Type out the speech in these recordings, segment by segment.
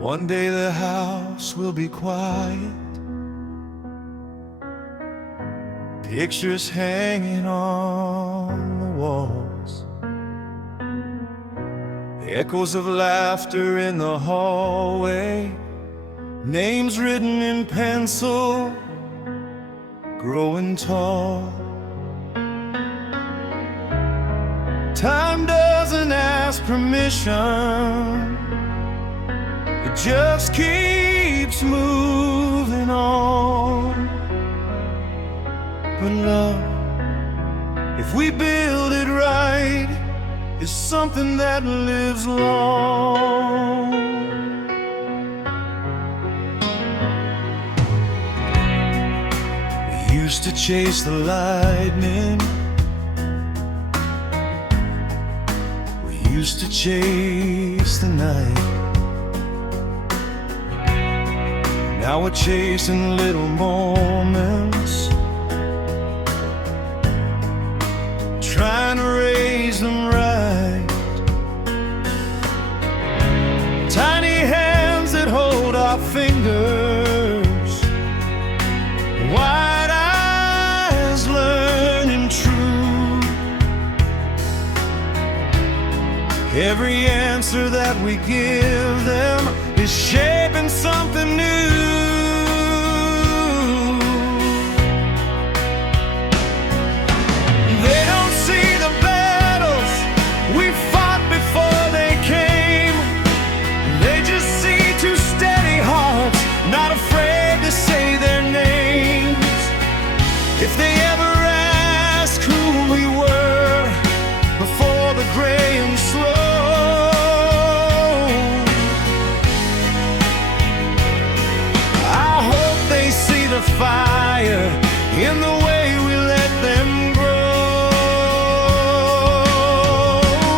One day the house will be quiet, pictures hanging on the walls, the echoes of laughter in the hallway, names written in pencil, growing tall. Time doesn't ask permission, it just keeps moving on. But love, if we build it right, is something that lives long. We used to chase the lightning, we used to chase the night. Now we're chasing little moments, trying to raise them right. Tiny hands that hold our fingers, wide eyes learning true. Every answer that we give them is shaping something new. They don't see the battles we fought before they came. They just see two steady hearts, not afraid to say their names. If they ever ask who we were before the gray and slow, the fire in the way we let them grow.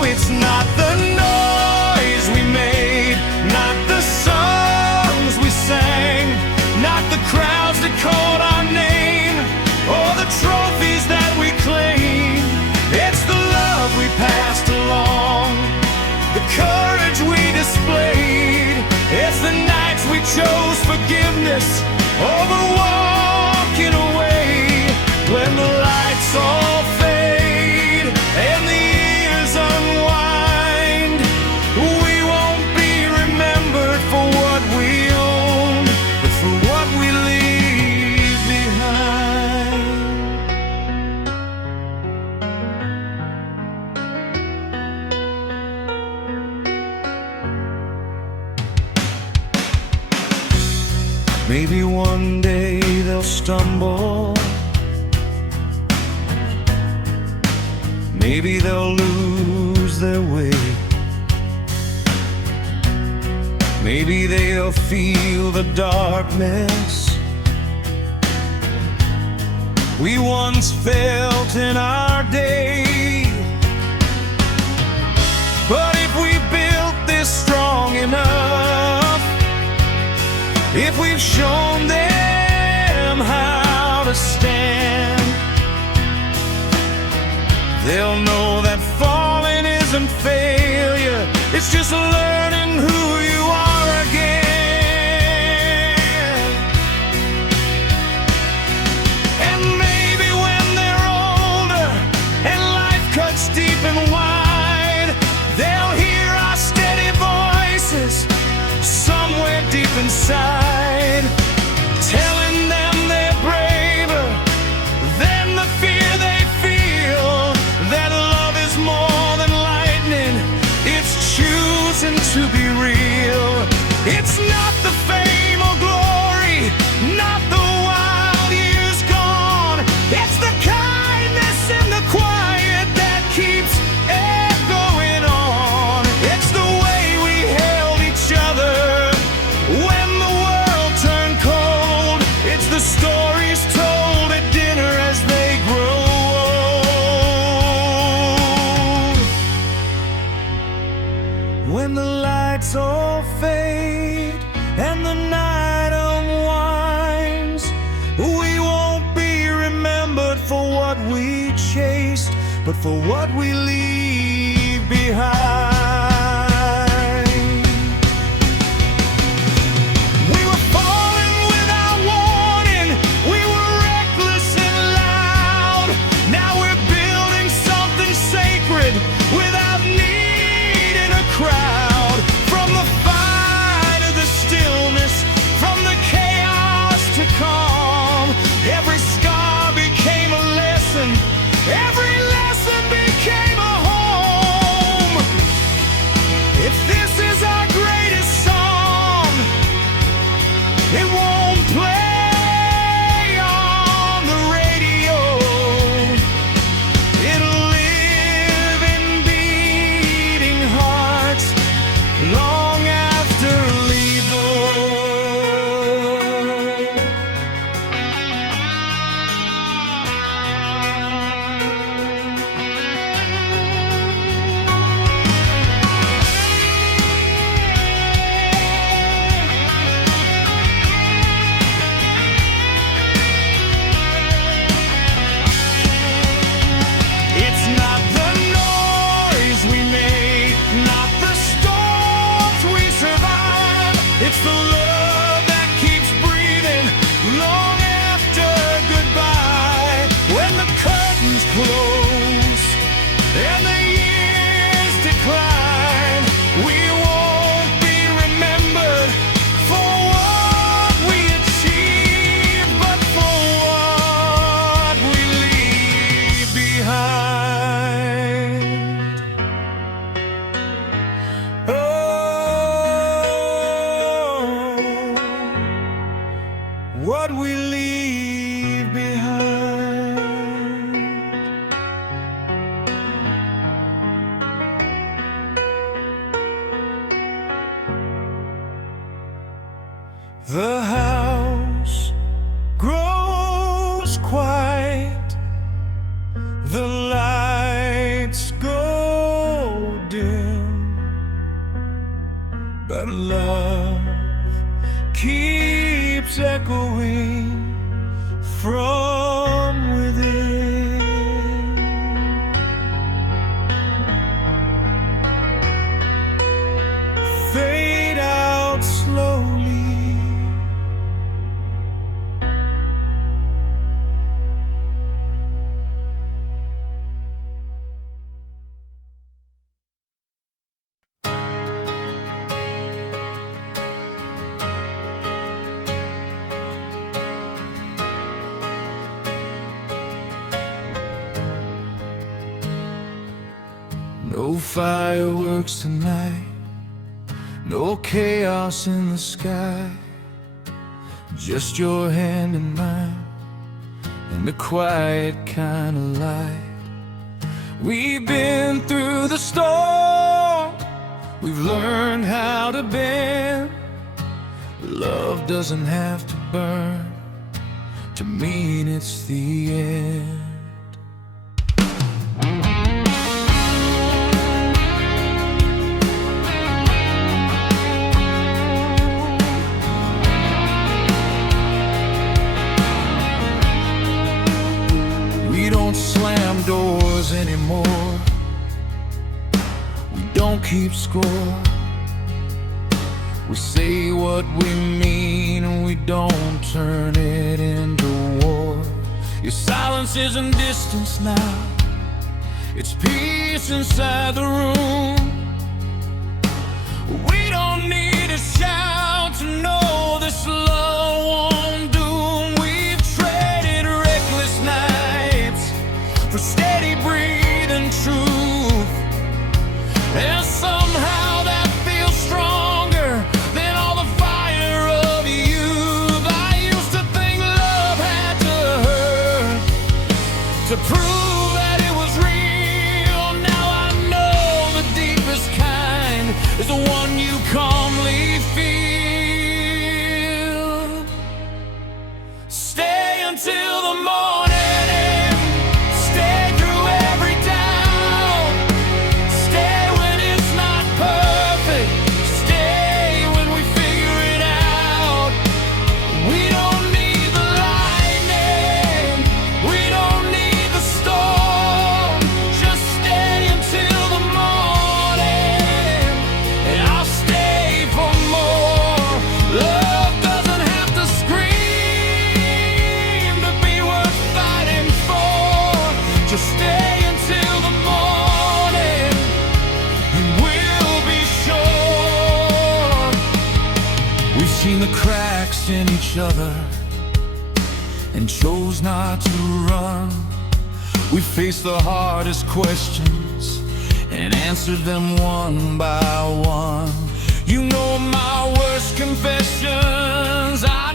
It's not the noise we made, not the songs we sang, not the crowds that called our name, or the trophies that we claimed. It's the love we passed along, the courage we displayed. It's the nights we chose forgiveness over walking away. When the lights all fade and the years unwind, we won't be remembered for what we own, but for what we leave behind. Maybe one day they'll stumble, maybe they'll lose their way, maybe they'll feel the darkness we once felt in our day. But if we built this strong enough, if we've shown them how to stand, they'll know that falling isn't failure, it's just learning who you are again. And maybe when they're older and life cuts deep and wide, they'll hear our steady voices somewhere deep inside, telling them they're braver than the fear they feel, that love is more than lightning, it's choosing to be real. It's not the fame or glory, not the wild years gone, it's the kindness and the quiet that keeps it going on. It's the way we held each other when the world turned cold. It's the stories told at dinner as they grow old. When the lights all fade and the night unwinds, we won't be remembered for what we chased, but for what we leave behind. It won't play on the radio. It'll live in beating hearts long after legal. It's not the noise we make, not the storms we survive. It's the love that keeps breathing long after goodbye. When the curtains close and the years decline, we won't be remembered for what we achieved, but for what we leave behind. Oh, what we leave behind. The house grows quiet, the lights go dim, but love keeps echoing from within. Fade out slowly. No fireworks tonight, no chaos in the sky, just your hand in mine and the quiet kind of light. We've been through the storm, we've learned how to bend. Love doesn't have to burn to mean it's the end. We don't slam doors anymore, we don't keep score. We say what we mean and we don't turn it into war. Your silence isn't distance now, it's peace inside the room. We don't need a shout to know this love won't doom. We've traded reckless nights for steady breathing truth, and somehow that feels stronger than all the fire of youth. I used to think love had to hurt to prove that it was real. Now I know the deepest kind is the one you calmly feel. Stay until the morning. Seen the cracks in each other and chose not to run. We faced the hardest questions and answered them one by one. You know my worst confessions, I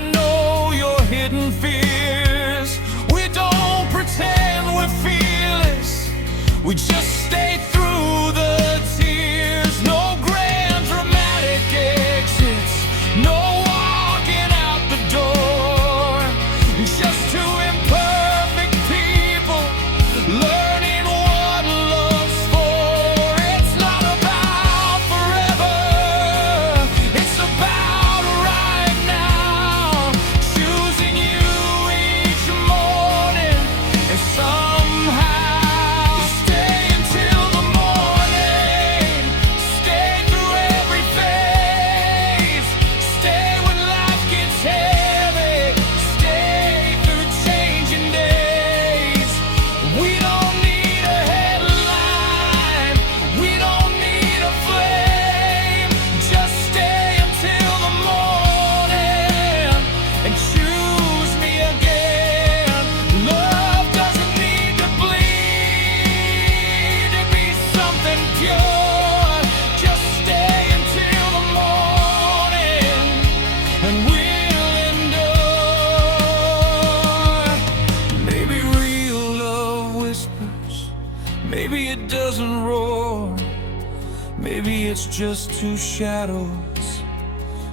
it's just two shadows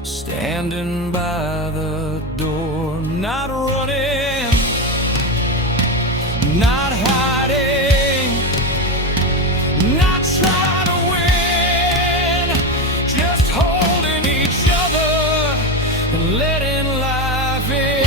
standing by the door. Not running, not hiding, not trying to win, just holding each other and letting life in.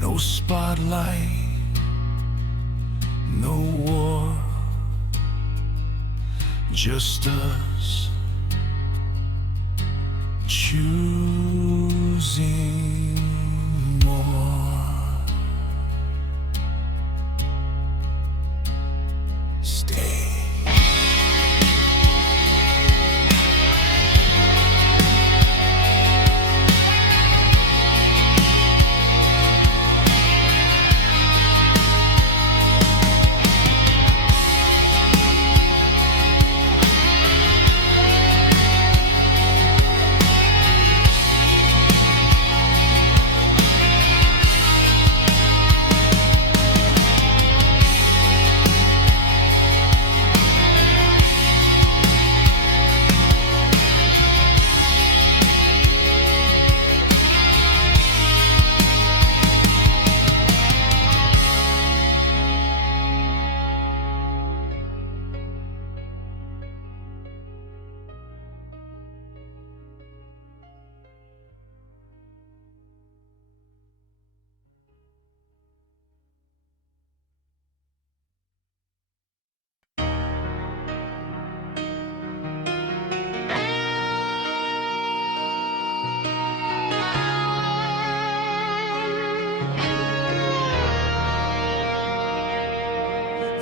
No spotlight, no war, just us choosing more. Stay.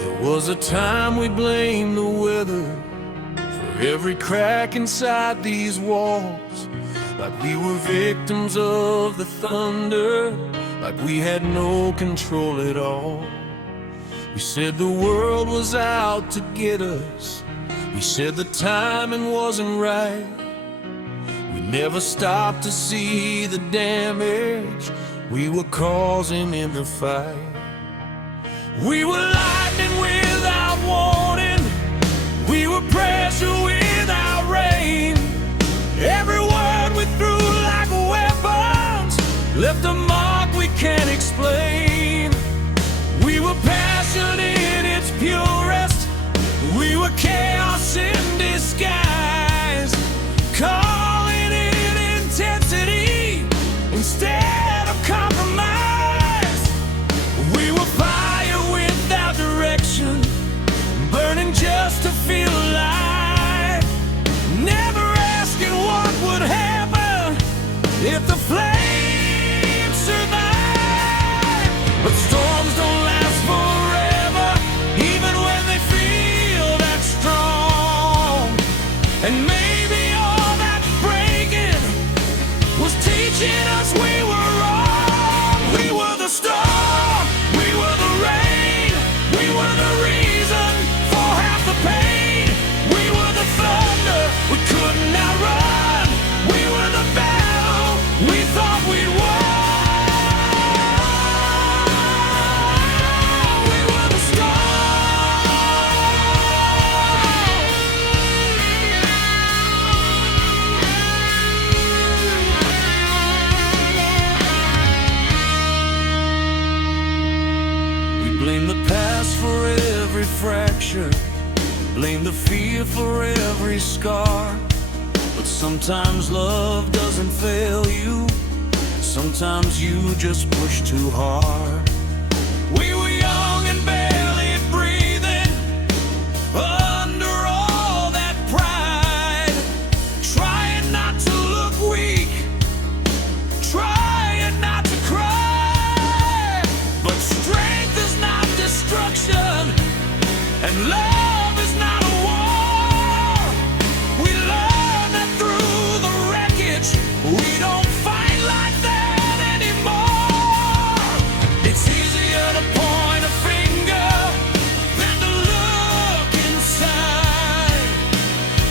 There was a time we blamed the weather for every crack inside these walls, like we were victims of the thunder, like we had no control at all. We said the world was out to get us, we said the timing wasn't right. We never stopped to see the damage we were causing in the fight. We were lightning without warning, we were pressure without rain. Every word we threw like weapons left a mark we can't explain. We were passion in its purest, we were chaos in disguise, calling it intensity instead of compromise. We were fire without direction, burning just to feel alive, never asking what would happen if the flames survive. But storms don't last forever, even when they feel that strong. And maybe all that breaking was teaching us we were wrong. We were the storm, we were the rain, we were the reason for half the pain. We were the thunder we couldn't outrun, we were the battle Blame the past for every fracture, blame the fear for every scar. But sometimes love doesn't fail you, sometimes you just push too hard. We were young and barely breathing under all that pride, trying not to look weak, trying not to cry. But strength is not destruction, and love is not a war. We learn that through the wreckage, we don't fight like that anymore. It's easier to point a finger than to look inside.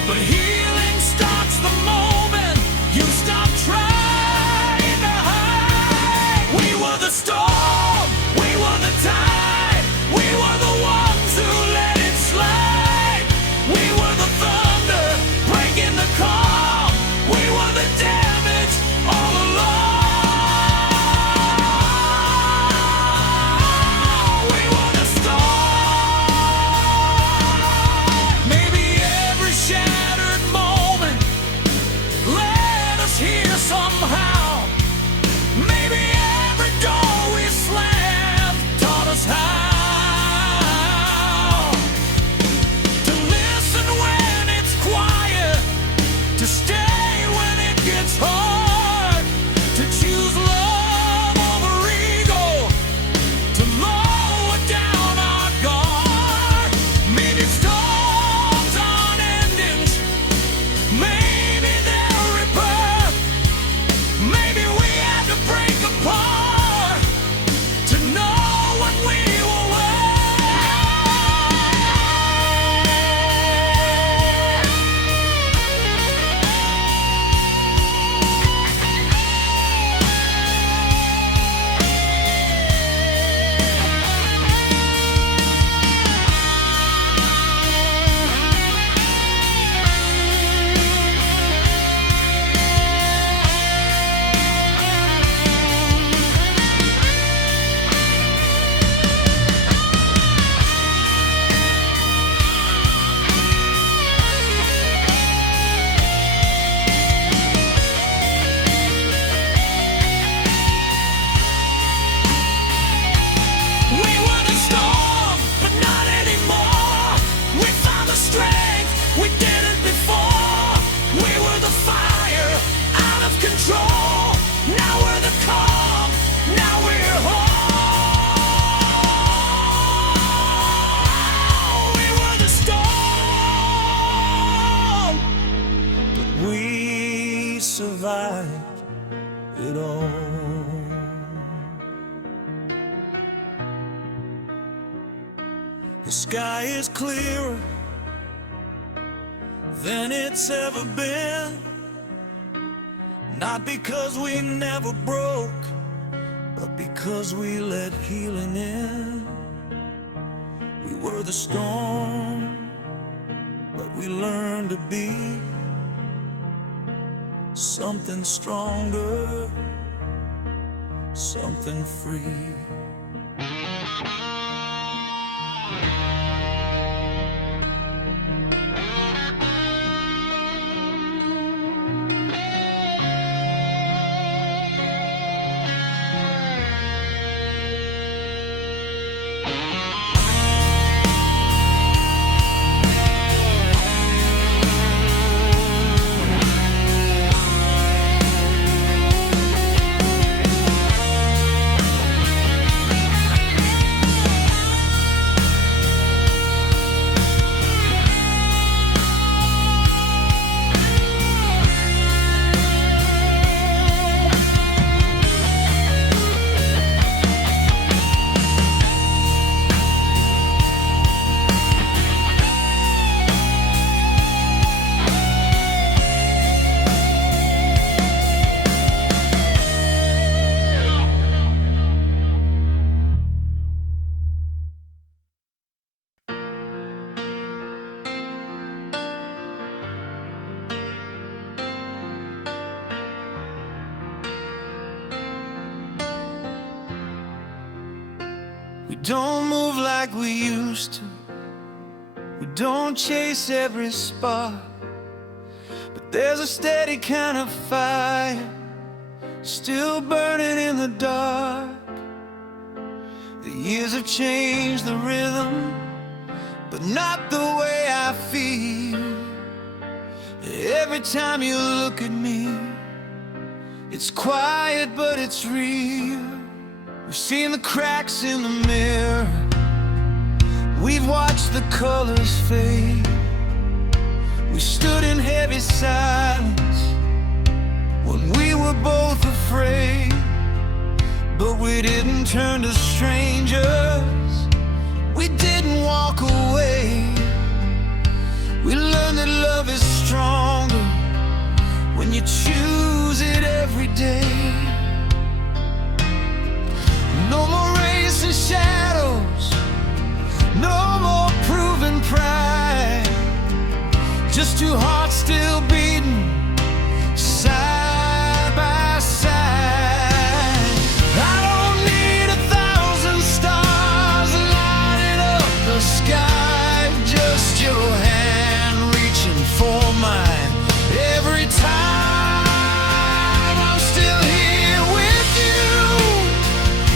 But healing starts the moment you stop trying to hide. We were the storm, we were the tide, we were the ones who let it slide. We were the thunder breaking the calm, we were the damage all along. We were the storm. Maybe every shattered moment led us here somehow. Maybe every door we slammed taught us how to listen when it's quiet, to stay when it gets hard, to choose love over ego, to lower down our guard. Maybe storms aren't endings, maybe they're rebirth. Maybe we had to break apart to know what we were the storm, but not anymore. We found the strength, we did it before. We were the fire, out of control. Now we're the calm, now we're whole. We were the storm, but we survived it all. The sky is clearer than it's ever been, not because we never broke, but because we let healing in. We were the storm, but we learned to be something stronger, something free. don't move like we used to. We don't chase every spark, but there's a steady kind of fire still burning in the dark. The years have changed the rhythm, but not the way I feel. Every time you look at me, it's quiet but it's real. We've seen the cracks in the mirror, we've watched the colors fade. We stood in heavy silence when we were both afraid, but we didn't turn to strangers, we didn't walk away. We learned that love is stronger when you choose it every day. No more racing shadows, no more proven pride, just two hearts still beating side by side. I don't need 1,000 stars lighting up the sky, just your hand reaching for mine. Every time I'm still here with you,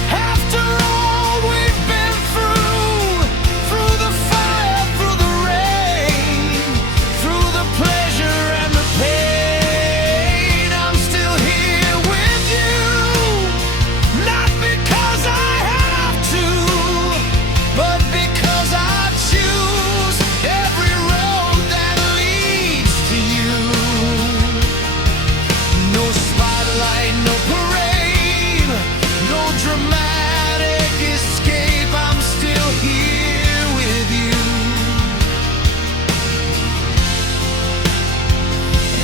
after all we've been through the fire, through the rain, through the pleasure and the pain. I'm still here with you, not because I have to, but because I choose every road that leads to you. No spotlight, no parade, no dramatic escape. I'm still here with you,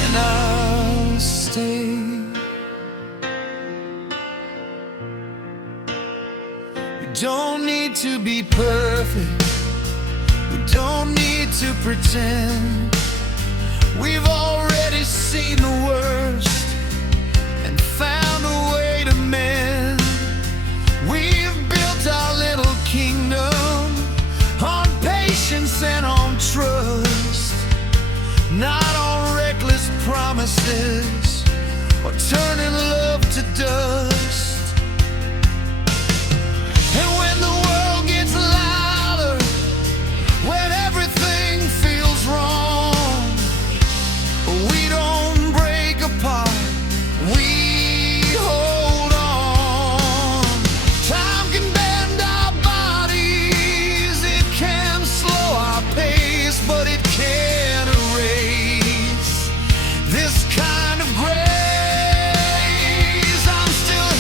and I'll stay. We don't need to be perfect, we don't need to pretend. We've already seen the worst and found a way to mend. We've built our little kingdom on patience and on trust, not on reckless promises or turning love to dust. And when the world gets louder, when everything feels wrong, we don't break apart, we hold on. Time can bend our bodies, it can slow our pace, but it can't erase this kind of grace. I'm still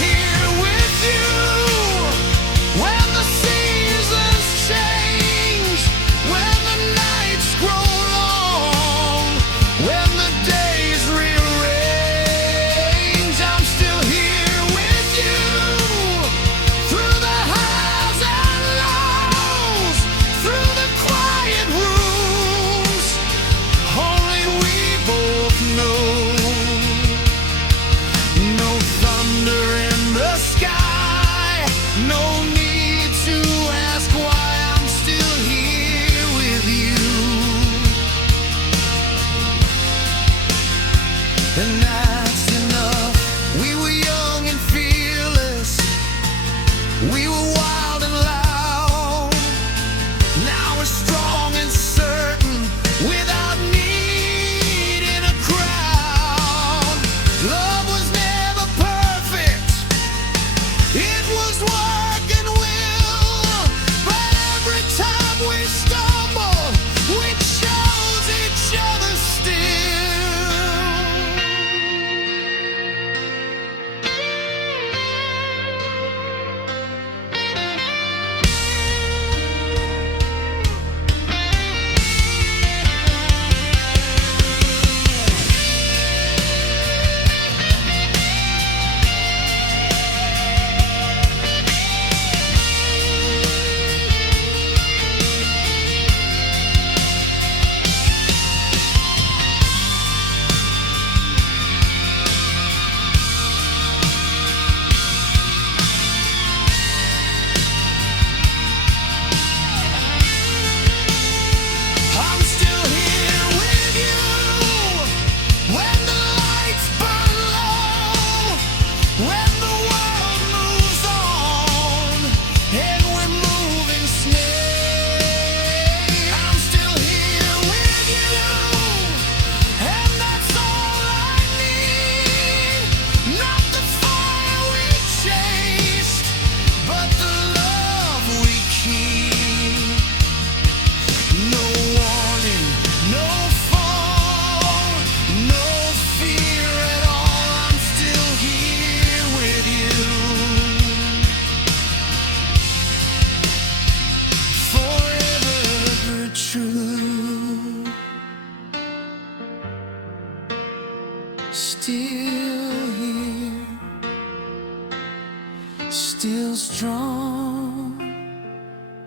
strong,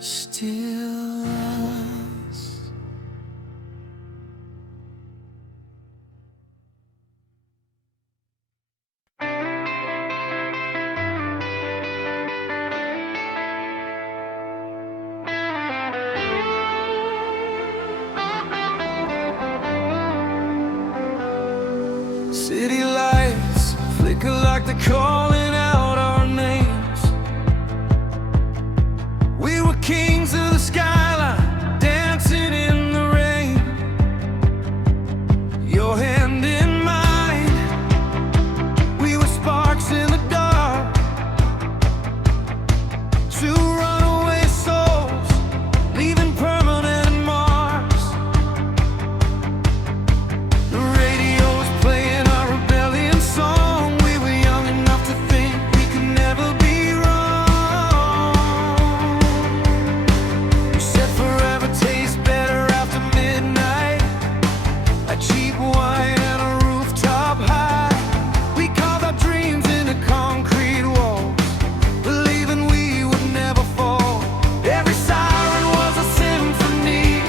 still us. City lights flicker like they're calling out our names. We were kings of the skyline, dancing in the rain. Your hand in mine, we were sparks in the dark. Two runaway souls, leaving permanent marks. The radio was playing our rebellion song. We were young enough to think we could never be wrong. You said forever tastes better after midnight, like cheap wine and a rooftop high. We carved our dreams into concrete walls, believing we would never fall. Every siren was a symphony,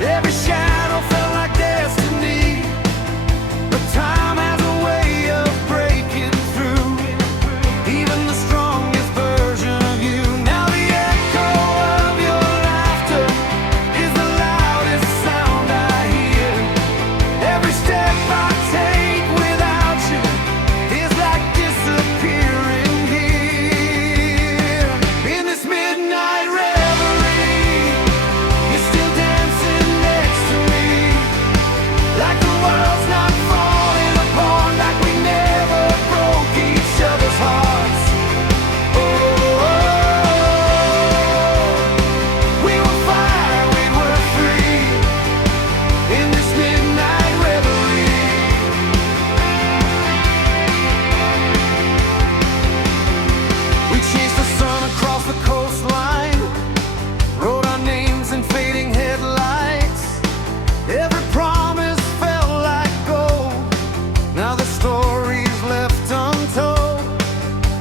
every shadow felt like destiny. But time has a way of breaking through even the strongest version of you. Now the echo of your laughter is the loudest sound I hear. Every step I take without you is like disappearing here. In this midnight reverie, you're still dancing next to me, like the world's not falling apart, like we never broke each other's hearts. Oh, we were fire, we were free, in this midnight reverie. We chased the sun across the coastline, wrote our names in fading headlights. Every promise felt like gold, now the story's left untold.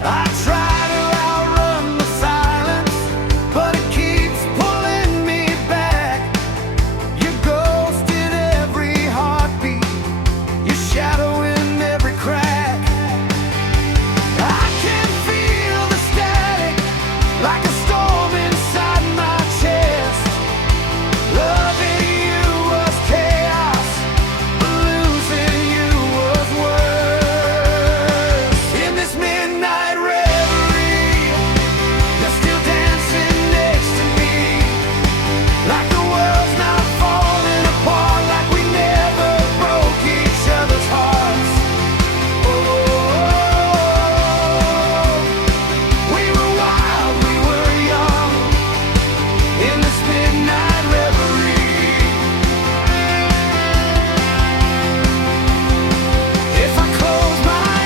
I try to outrun the silence, but it keeps pulling me back. Your ghost in every heartbeat, your shadow in every crack. I can feel the static, like a storm inside my chest. Loving you was chaos, but losing you was worse. In this midnight reverie, you're still dancing next to me, like the world's not falling apart, like we never broke each other's hearts. Oh, we were wild, we were young, in this midnight reverie. If I close my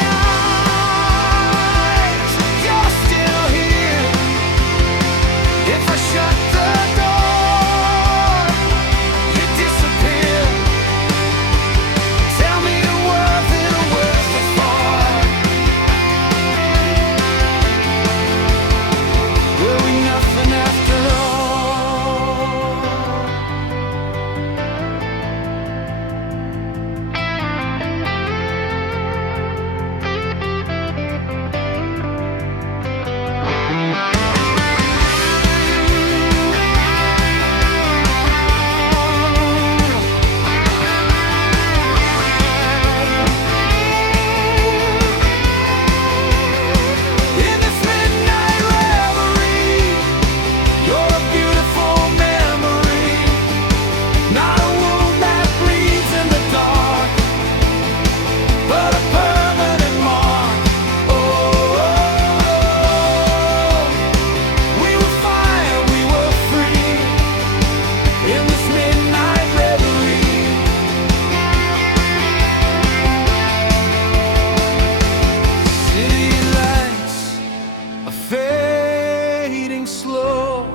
eyes, you're still here. If I shut the door, you disappear. Tell me you're worth it or worth the thought. Were we nothing after In this midnight reverie, you're a beautiful memory, not a wound that bleeds in the dark, but a permanent mark. Oh, we were fire, we were free, in this midnight reverie. City lights are fading slow,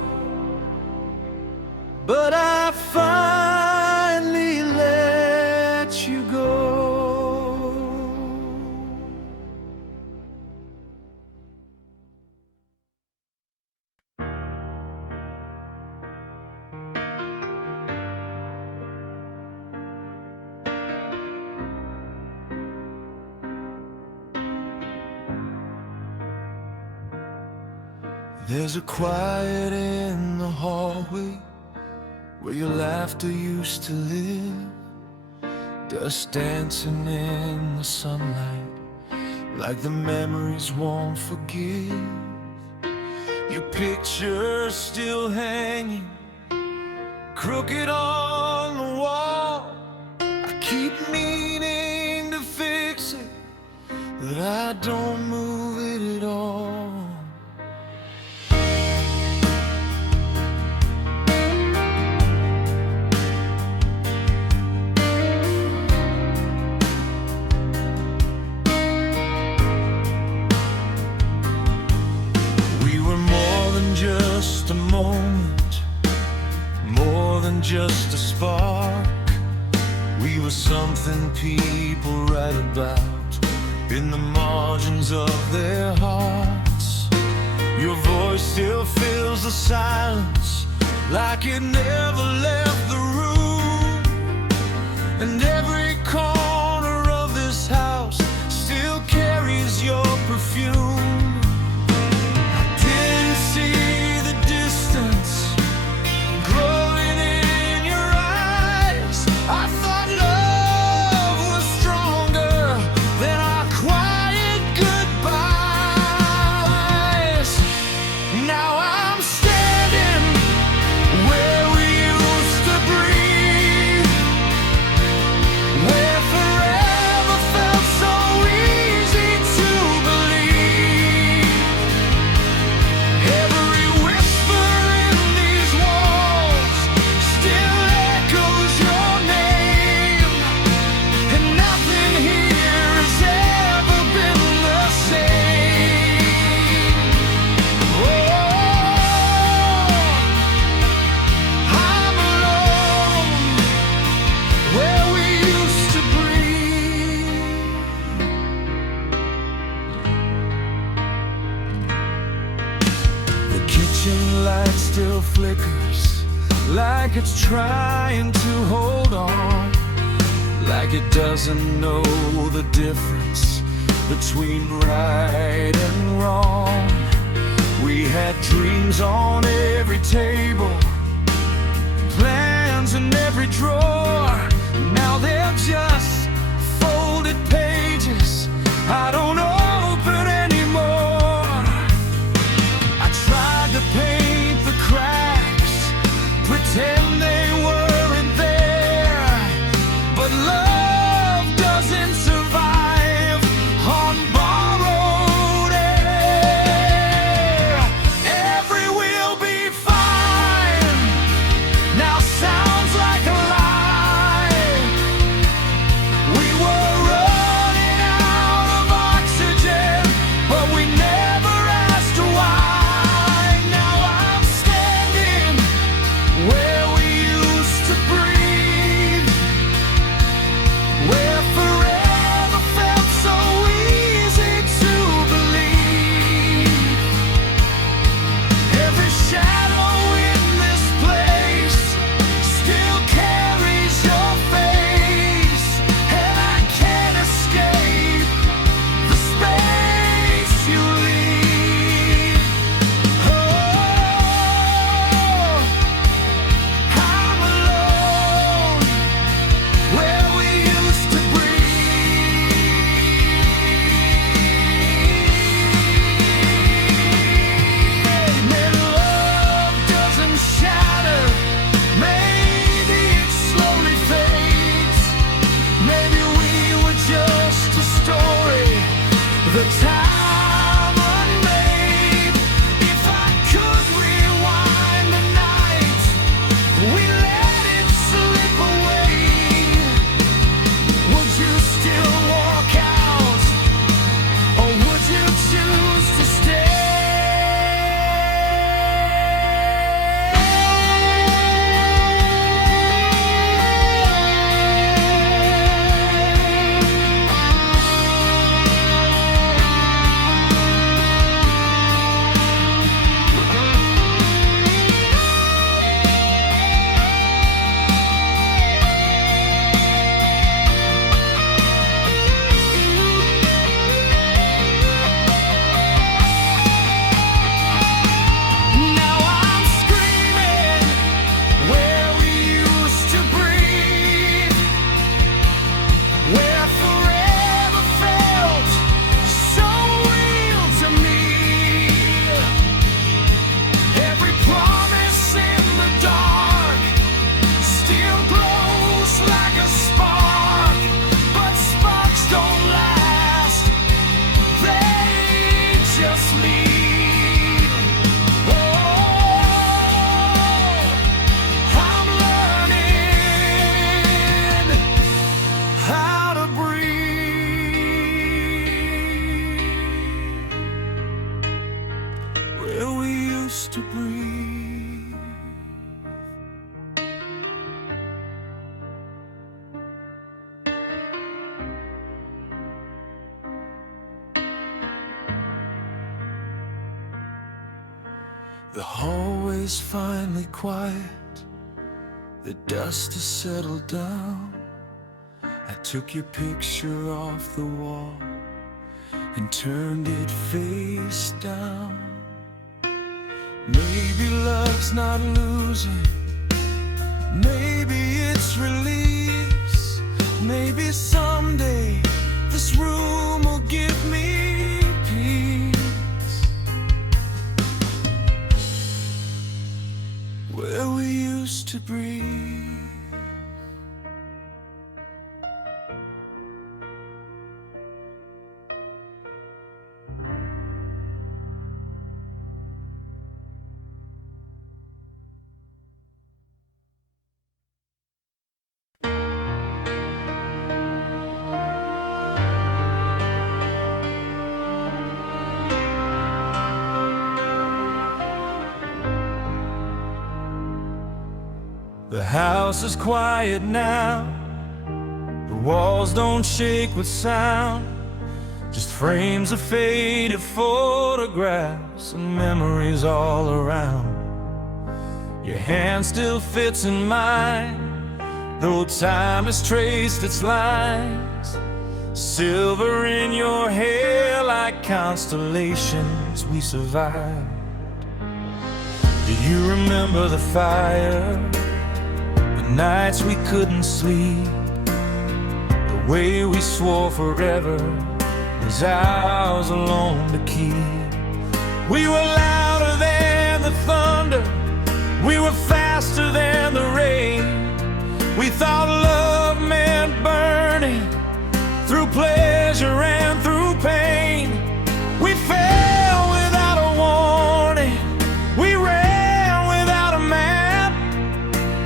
but I finally let you go. There's a quiet in the hallway where your laughter used to live. Dust dancing in the sunlight like the memories won't forgive. Your picture's still hanging crooked on the wall. I keep meaning to fix it, but I don't move it at all. Just a moment, more than just a spark. We were something people write about in the margins of their hearts. Your voice still fills the silence like it never left the room. And every corner of this house still carries your perfume. Light still flickers like it's trying to hold on, like it doesn't know the difference between right and wrong. We had dreams on every table, plans in every drawer. Now they're just folded pages I don't open anymore. I tried to paint the cracks, pretend they weren't there, but love doesn't survive on borrowed air. Every will be fine. The hallway's finally quiet, the dust has settled down. I took your picture off the wall and turned it face down. Maybe love's not losing, maybe it's release. Maybe someday this room will give me peace, where we used to breathe. The house is quiet now, the walls don't shake with sound, just frames of faded photographs and memories all around. Your hand still fits in mine, though time has traced its lines. Silver in your hair like constellations we survived. Do you remember the fire? Nights we couldn't sleep, the way we swore forever was ours alone to keep. We were louder than the thunder, we were faster than the rain. We thought love meant burning through pleasure and through pain. We fell without a warning, we ran without a map.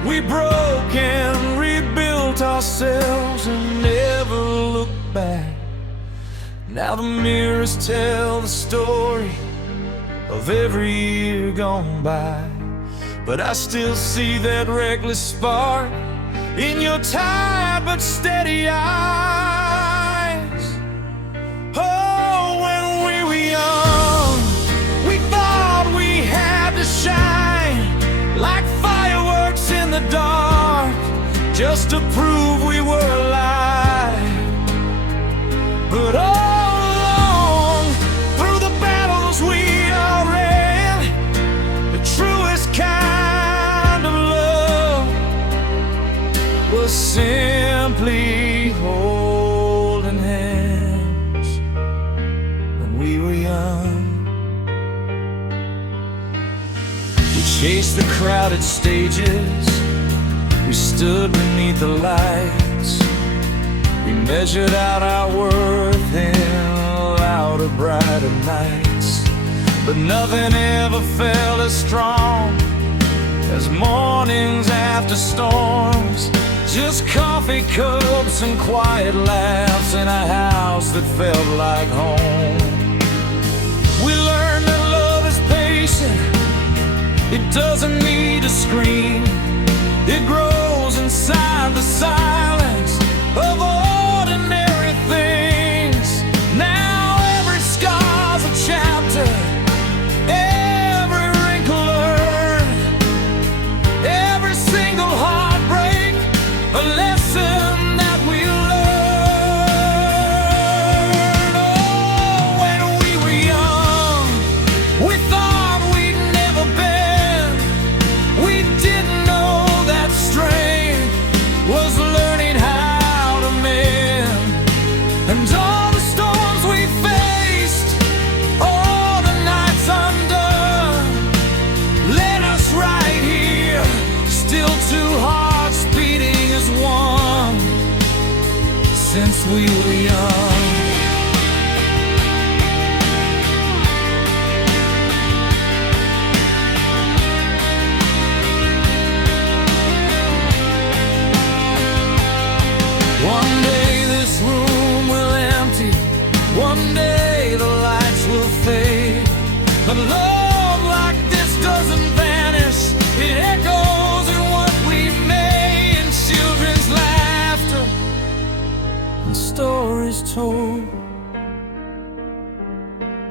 We broke and rebuilt ourselves and never looked back. Now the mirrors tell the story of every year gone by, but I still see that reckless spark in your tired but steady eyes. Oh, when we were young, we thought we had to shine like fireworks in the dark, just to prove we were alive. But all along, through the battles we all ran, the truest kind of love was simply holding hands when we were young. We chased the crowded stages, we stood beneath the lights, we measured out our worth in louder, brighter nights. But nothing ever felt as strong as mornings after storms, just coffee cups and quiet laughs in a house that felt like home. We learned that love is patient, it doesn't need a scream. It grows inside the silence of ordinary things. Now every scar's a chapter, every wrinkle learned, every single heartbreak a lesson that we learned. Oh, when we were young, we thought we'd never bend. We didn't know that strength was learning how to mend. And all the storms we faced, all the nights undone, led us right here, still two hearts beating as one, since we were young. One day this room will empty, one day the lights will fade, but love like this doesn't vanish, it echoes in what we made, in children's laughter and stories told,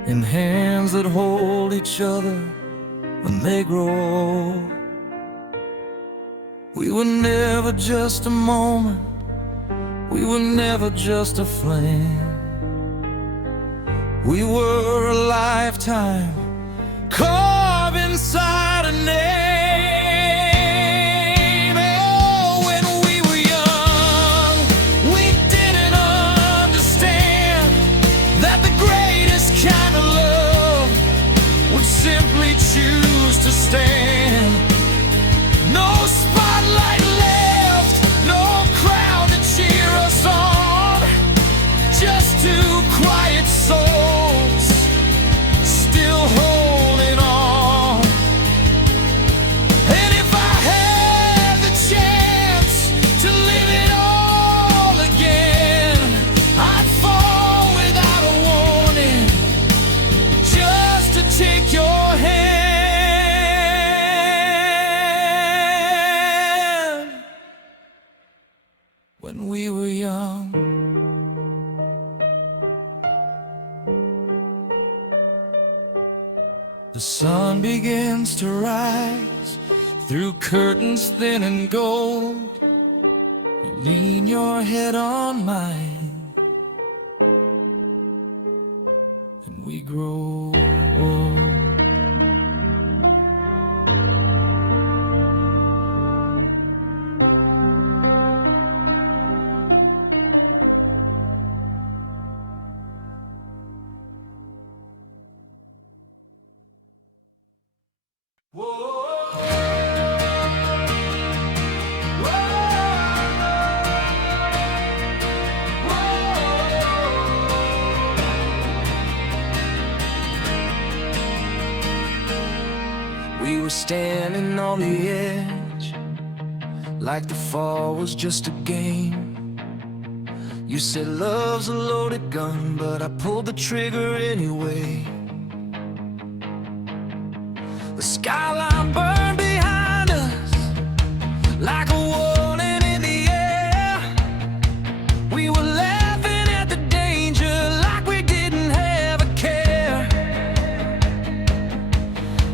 in hands that hold each other when they grow old. We were never just a moment, we were never just a flame. We were a lifetime carved inside a name. Oh, when we were young, we didn't understand that the greatest kind of love would simply choose to stand. No spotlight left, no crowd to cheer us on, just two quiet souls still holding on. And if I had the chance to live it all again, I'd fall without a warning, just to take your hand. When we were young, the sun begins to rise through curtains thin and gold. You lean your head on mine, and we grow old. We were standing on the edge, like the fall was just a game. You said love's a loaded gun, but I pulled the trigger anyway. The skyline burned behind us like a warning in the air. We were laughing at the danger like we didn't have a care.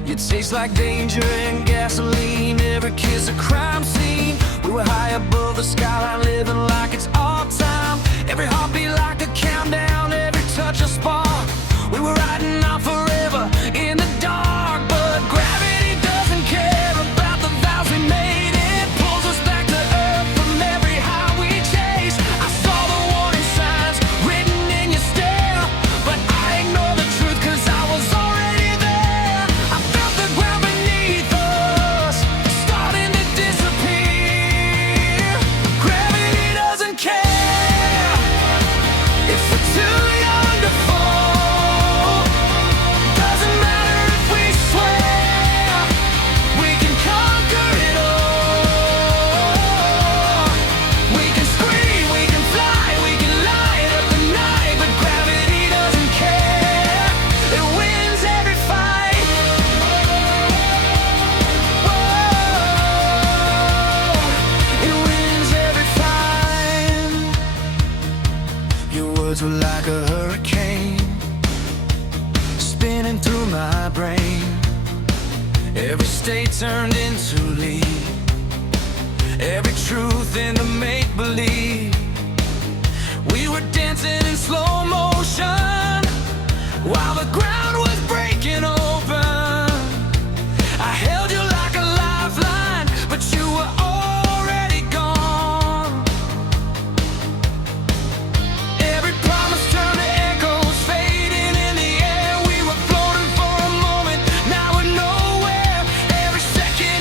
It tastes like danger and gasoline, every kiss a crime scene. We were high above the skyline, living like it's our time. Every heartbeat like a countdown, every touch a spark. We were riding out forever in the dark, but gravity doesn't care about the vows we made. It pulls us back to earth from every high we chase. I saw the warning signs written in your stare, but I ignored the truth cause I was already there. I felt the ground beneath us starting to disappear. Gravity doesn't care if we're too young to fall. Doesn't matter if we swear we can conquer it all. We can scream, we can fly, we can light up the night, but gravity doesn't care. It wins every fight. Whoa, it wins every fight. Your words were like a hurricane spinning through my brain. Every state turned into lead, every truth into make-believe. We were dancing in slow motion while the ground was breaking open. I held you like a lifeline, but you were already gone. Every promise turned to echoes, fading in the air. We were floating for a moment, now we're nowhere. Every second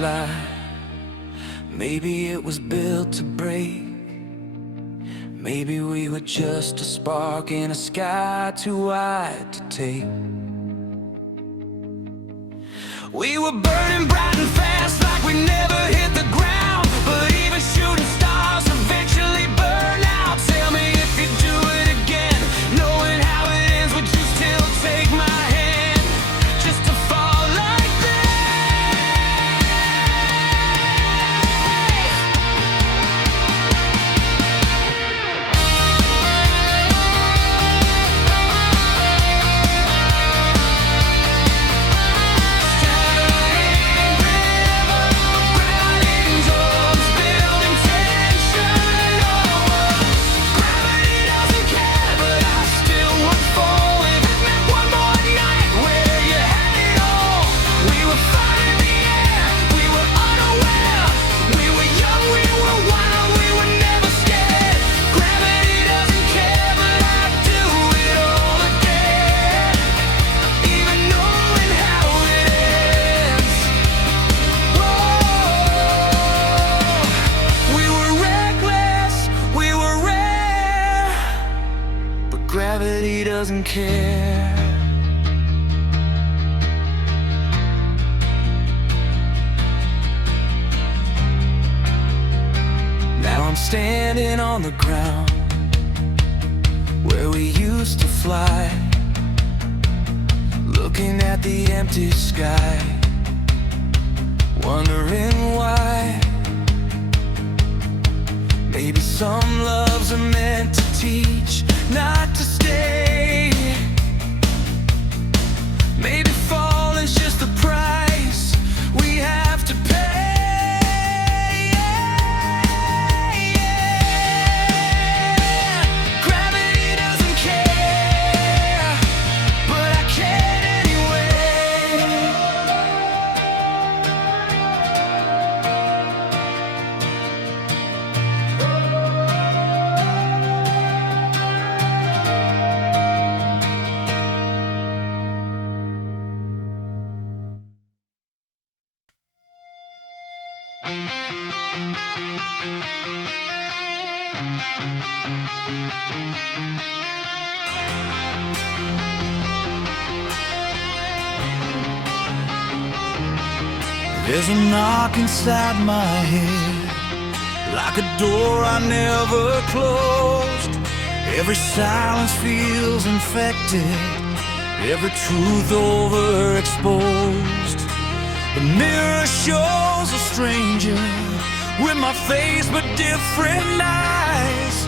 fly. Maybe it was built to break. Maybe we were just a spark in a sky too wide to take. We were burning bright and fast like we never hit the ground. But even shooting stars eventually burn out. Tell me if you'd do it again. Knowing how it ends, would you still take my hand? Just to fall like that. Gravity doesn't care. Now I'm standing on the ground where we used to fly, looking at the empty sky, wondering why. Maybe some loves are meant to teach, not to stay. Maybe fall is just the price we have to pay. Gravity doesn't care, but I can anyway. There's a knock inside my head, like a door I never closed. Every silence feels infected, every truth overexposed. The mirror shows a stranger with my face but different eyes.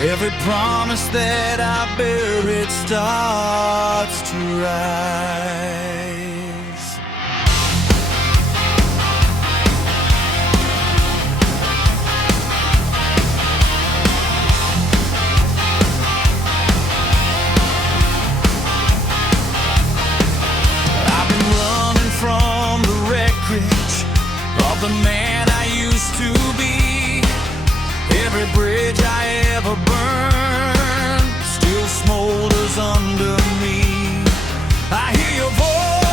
Every promise that I bear, it starts to rise. I've been running from the wreckage of the man I used to be. Every bridge I ever burned still smolders under me. I hear your voice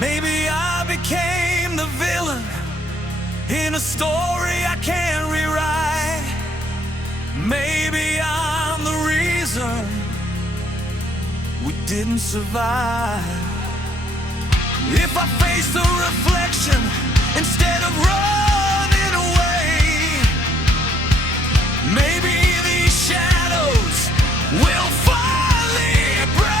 Maybe I became the villain in a story I can't rewrite. Maybe I'm the reason we didn't survive. If I face the reflection instead of running away, maybe these shadows will finally break.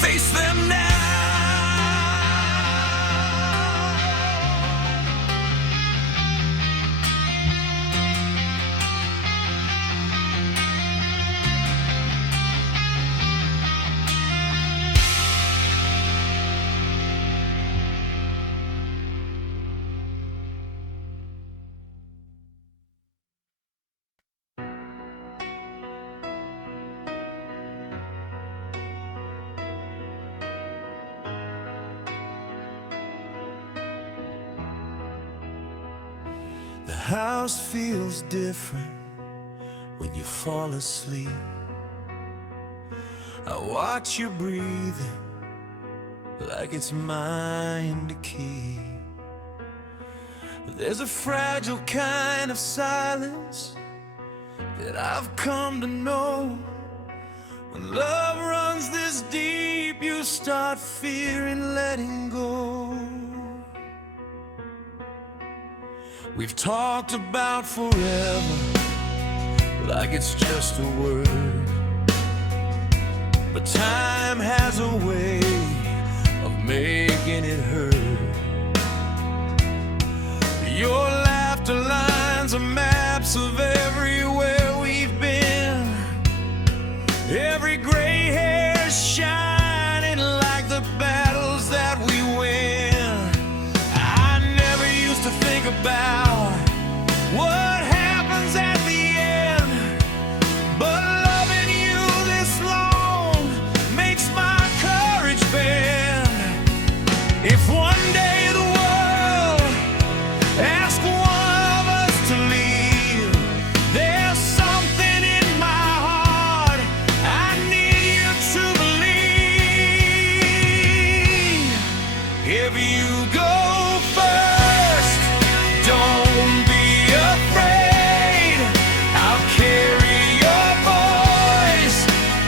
Face them now. The house feels different when you fall asleep. I watch you breathing like it's mine to keep. There's a fragile kind of silence that I've come to know. When love runs this deep, you start fearing letting go. We've talked about forever like it's just a word, but time has a way of making it hurt. Your laughter lines are maps of everywhere we've been. Every gray hair shining like the battles that we win. I never used to think about what happens at the end, but loving you this long makes my courage bend. If one day the world asks one of us to leave, there's something in my heart I need you to believe. If you go first, don't be afraid. I'll carry your voice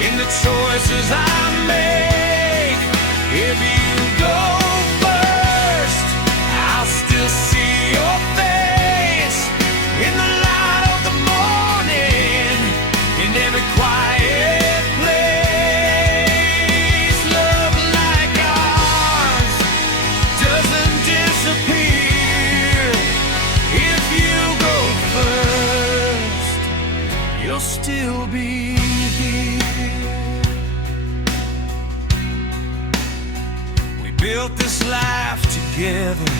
in the choices I make. If you go first, I'll still see your face in the light of the morning, in every quiet place. Love like ours doesn't disappear. If you go first, you'll still be here. We built this life together,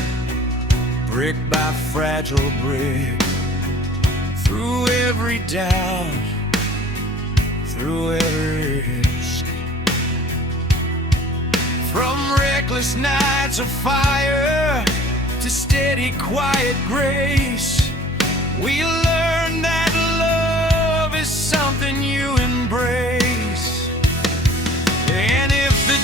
brick by fragile brick, through every doubt, through every risk. From reckless nights of fire to steady, quiet grace, we learned that love is something you embrace. And if the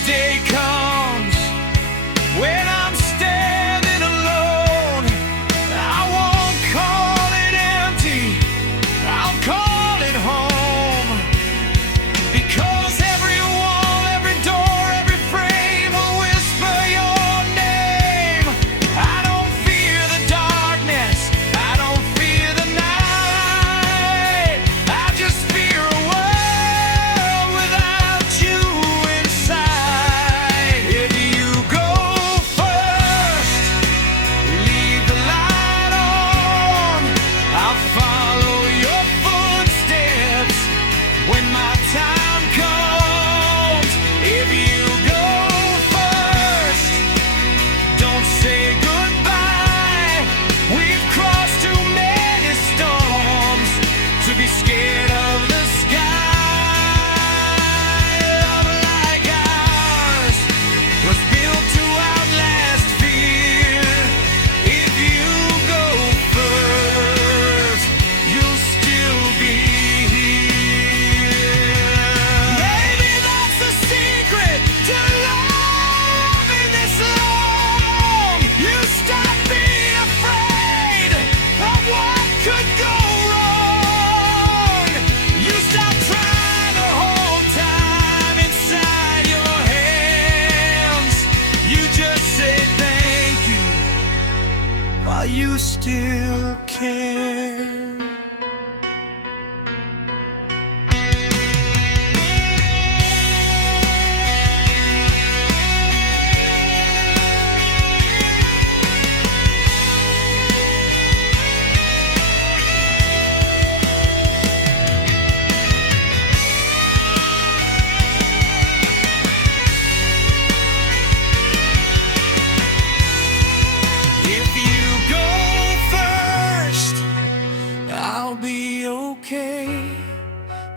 you still care.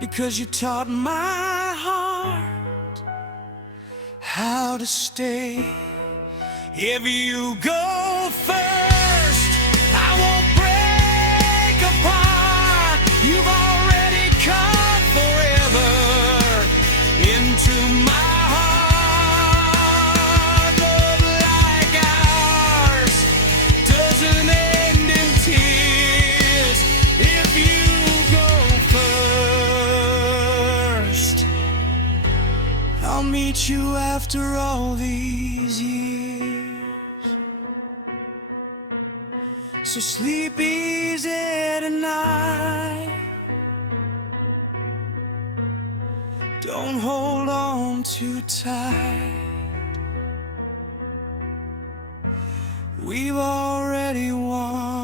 Because you taught my heart how to stay. If you go first, I won't break apart. You've already cut forever into my heart. Love like ours doesn't end in tears. If you I'll meet you after all these years. So sleep easy tonight. Don't hold on too tight. We've already won.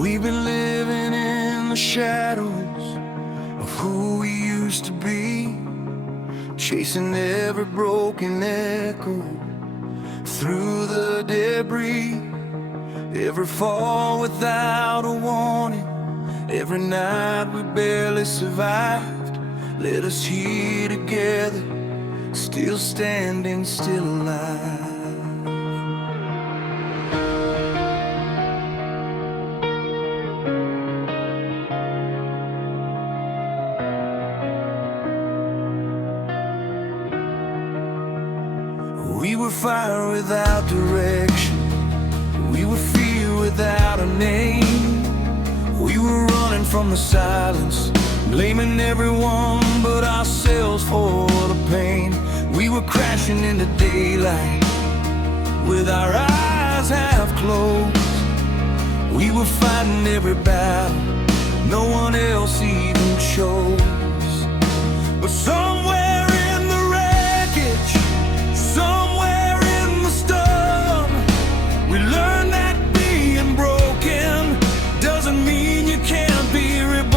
We've been living in the shadows of who we used to be, chasing every broken echo through the debris. Every fall without a warning, every night we barely survived, led us here together, still standing, still alive. We were fire without direction. We were fear without a name. We were running from the silence, blaming everyone but ourselves for the pain. We were crashing into daylight with our eyes half closed. We were fighting every battle no one else even chose. But somewhere in the wreckage, somewhere in the storm, we learned that being broken doesn't mean you can't be reborn.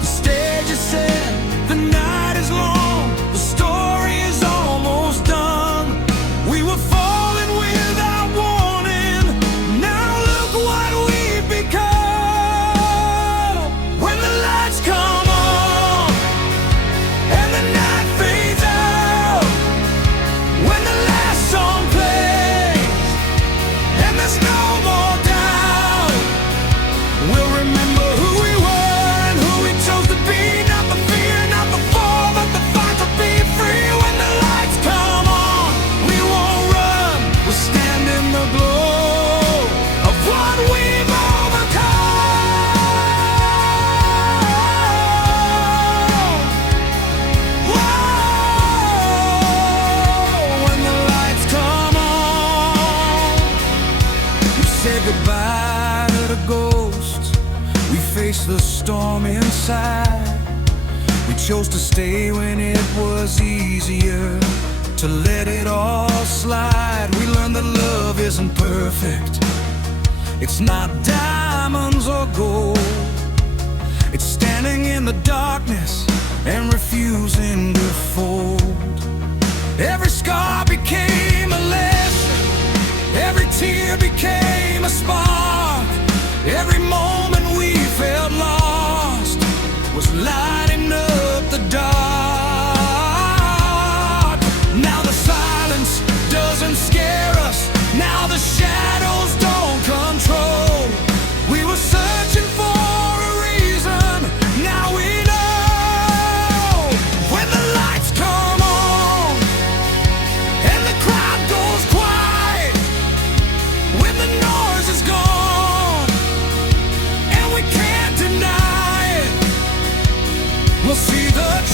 The stage is set, the night is long, the story is almost done. We were falling without warning, now look what we've become. When the lights come on and the night fades out, when the last song plays and there's no more doubt, we'll remember who we were and who we chose to be. Not the fear, not the fall, but the fight to be free. When the lights come on, we won't run, we'll stand in the glow of what we've overcome. Whoa, when the lights come on, we say goodbye to the ghosts, we face the storm inside. We chose to stay when it was easier to let it all slide. We learned that love isn't perfect, it's not diamonds or gold, it's standing in the darkness and refusing to fold. Every scar became a lesson, every tear became a spark. Every moment we felt lost was lighting up the dark. Now the silence doesn't scare us, now the shadows don't control.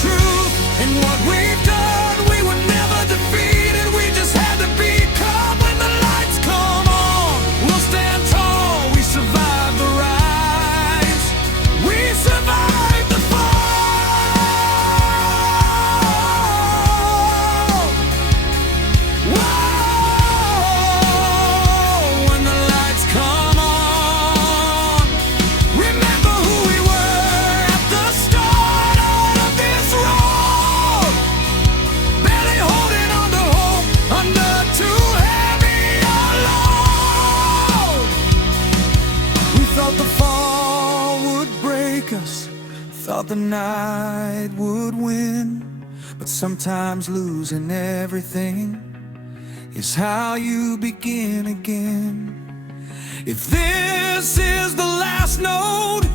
truth in what we've done. We were never defeated, we just had to be calm. When the lights come on, we'll stand tall. We survived the rise, we survived the fall. Whoa, when the lights come on, remember who we were at the start of this road. Barely holding on to hope, under too heavy a load. We thought the fall would break us, thought the night would win. But sometimes losing everything is how you begin again. If this is the last note,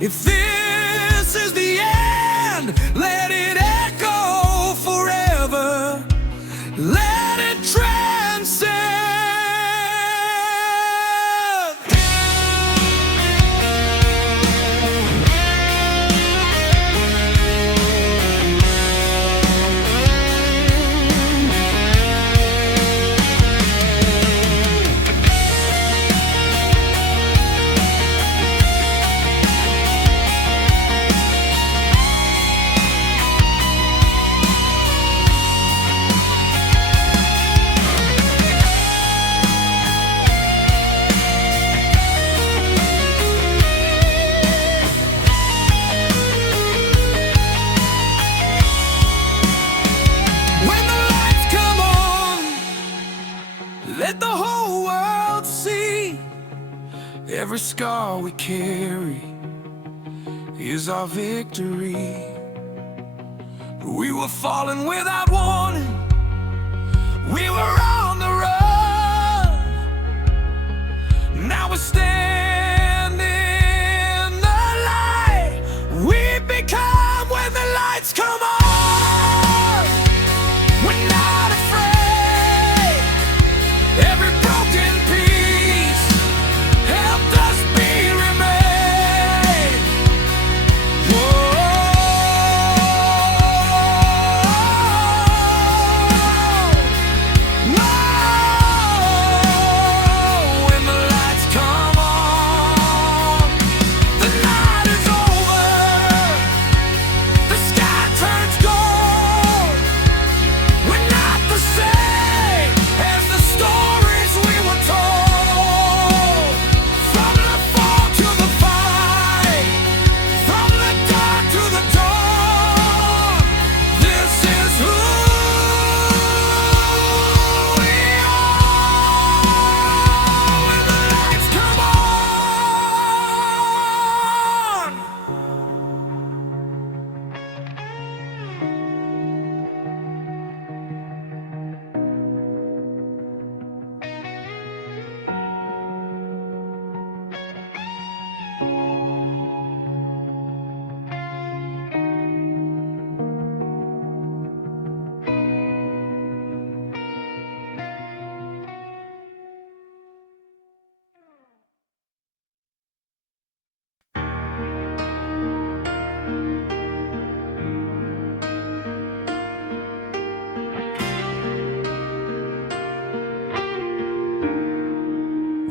if this is the end, let it echo forever. Let it transcend. When the lights come on, let the whole world see. Every scar we carry is our victory. We were falling without warning, we were on the run. Now we're standing in the light we become when the lights come on. We're not afraid. Every broken piece helped us be remade. Whoa, when the lights come on, the night is over, the sky turns gold. We're not the same as the stories we were told. From the fall to the fight, from the dark to the dawn, this is who we are. When the lights come on.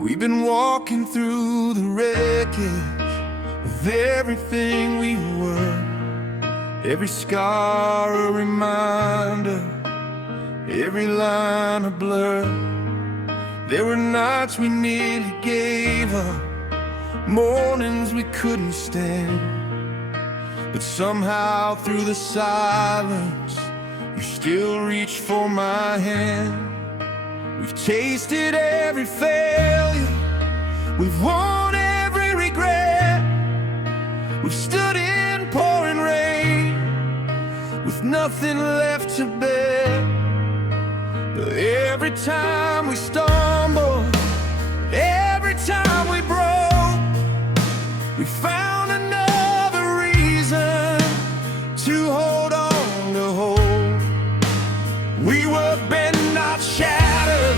We've been walking through the wreckage of everything we were. Every scar a reminder, every line a blur. There were nights we nearly gave up, mornings we couldn't stand. But somehow through the silence, you still reached for my hand. We've tasted every failure, we've won every regret. We've stood in pouring rain with nothing left to bear. But every time we stumbled, every time we broke, we found another reason to hold on to hope. We were bent, not shattered,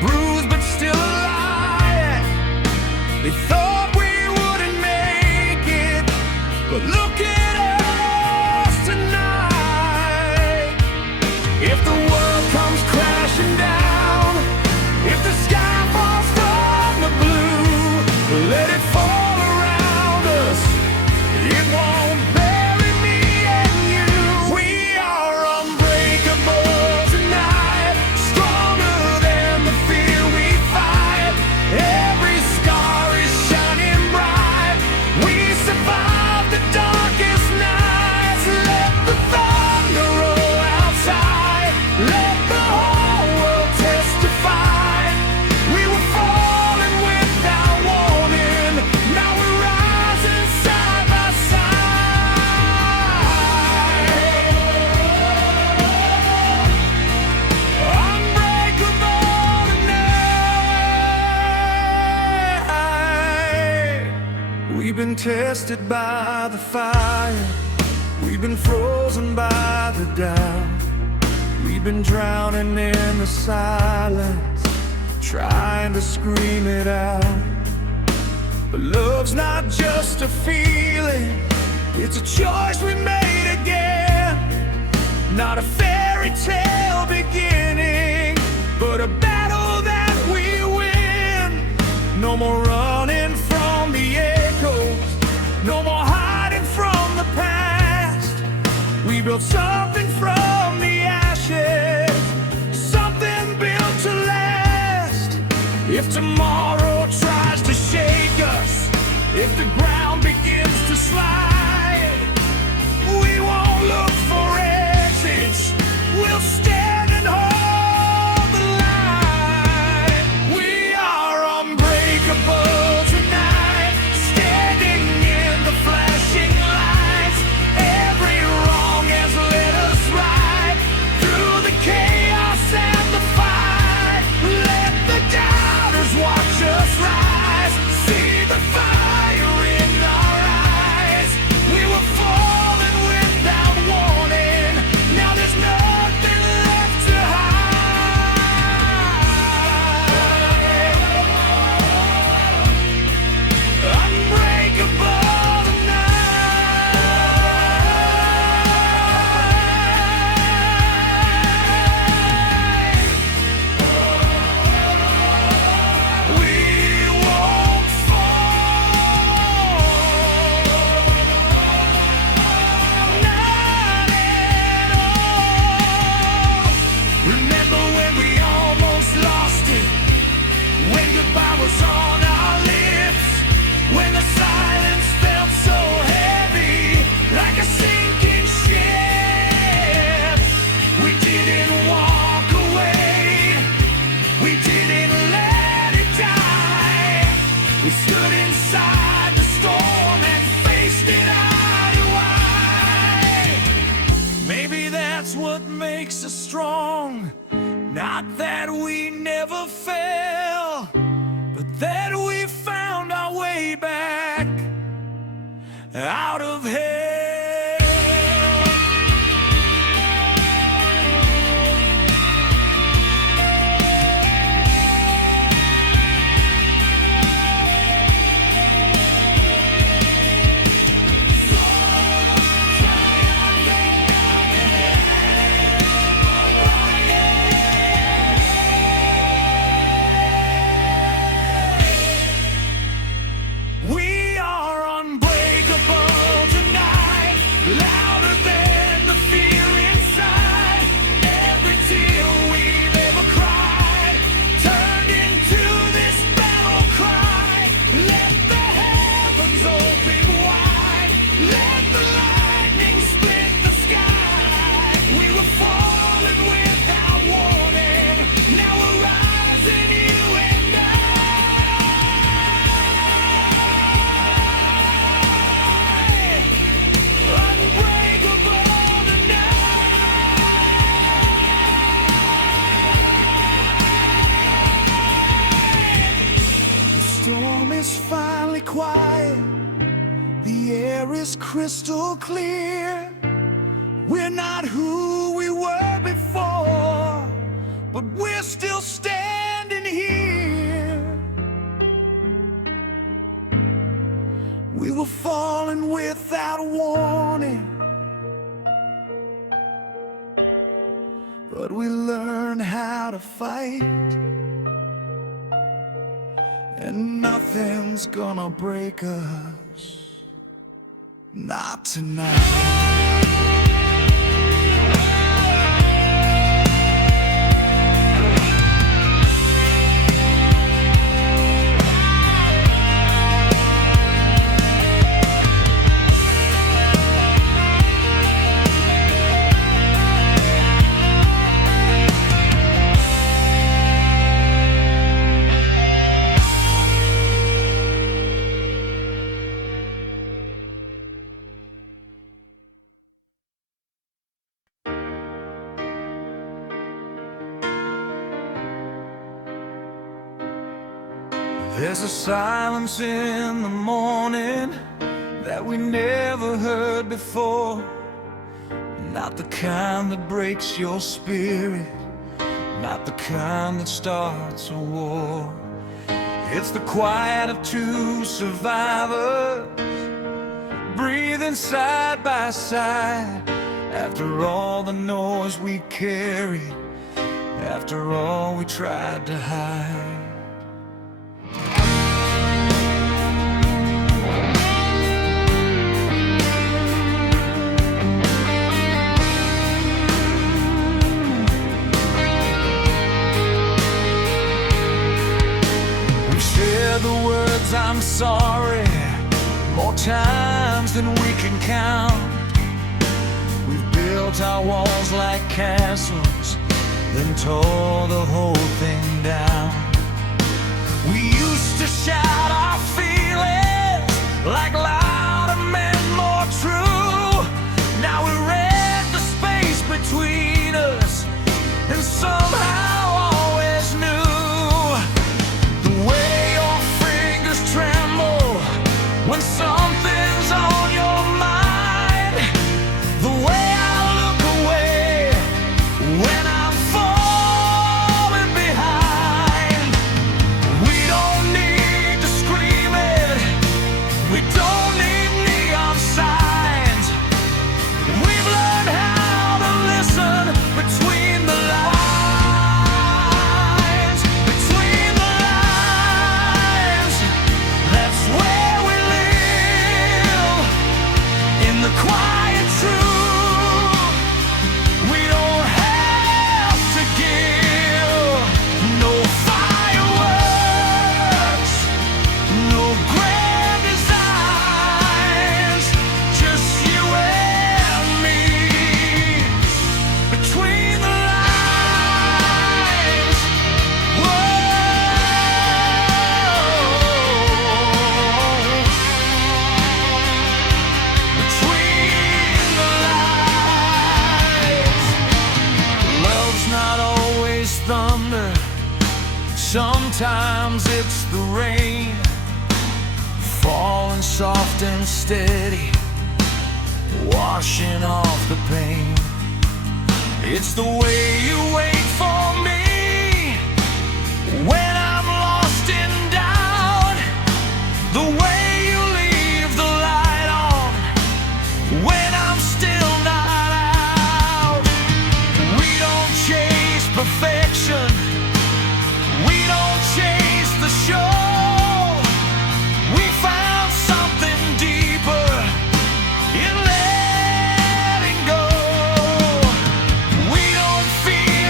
bruised but still alive. They thought we wouldn't make it, but look at us tonight. wasted by the fire. We've been frozen by the doubt. We've been drowning in the silence, trying to scream it out. But love's not just a feeling, it's a choice we made again. Not a fairy tale beginning, but a battle that we win. No more running from the echoes, no more hiding from the past. We built something from the ashes, something built to last. If tomorrow tries to shake us, if the ground begins to slide, we won't look for exits, we'll stand and hold the line. We are unbreakable tonight, standing in the flashing lights. Every wrong has led us right through the chaos and the fight. Let the doubters watch us rise, see the fire in our eyes. We were falling without warning, now there's nothing left to hide. Unbreakable tonight. We won't fall, not at all. Remember when we almost lost it, when goodbye was on our lips, when the silence felt so heavy, like a sinking ship. We didn't walk away, we didn't let it die. We stood inside the storm and faced it eye to eye. Maybe that's what makes us strong. Not that we never fell, but that we found our way back out of hell. We are unbreakable tonight, louder than the fear inside. Every tear we've ever cried turned into this battle cry. Let the heavens open wide, let the lightning split the sky. We were falling without warning, now we're rising, you and I. Unbreakable tonight. The storm is finally quiet, the air is crystal clear. We're not who we were before, but we're still standing here. We were falling without warning, but we learned how to fight, and nothing's gonna break us, not tonight. There's a silence in the morning that we never heard before. Not the kind that breaks your spirit, not the kind that starts a war. It's the quiet of two survivors, breathing side by side. After all the noise we carried, after all we tried to hide. We've said the words "I'm sorry" more times than we can count. We've built our walls like castles, then tore the whole thing down. We used to shout our feelings like louder men, more true. Now we read the space between us and somehow always knew the way your fingers tremble when something's on your mind, the way I look away when I'm falling behind. We don't need to scream it, we don't need neon signs. We've learned how to listen between the lines, between the lines. That's where we live, in the quiet truth. We don't have to give no fireworks, no grand designs, just you and me, between the lines. Whoa. Between the lines. Love's not always thunder, sometimes it's the rain, falling soft and steady, washing off the pain. It's the way you wait for me when I'm lost in doubt, the way you leave the light on when I'm still not out. We don't chase perfection, we don't chase the show. We found something deeper in letting go. We don't fear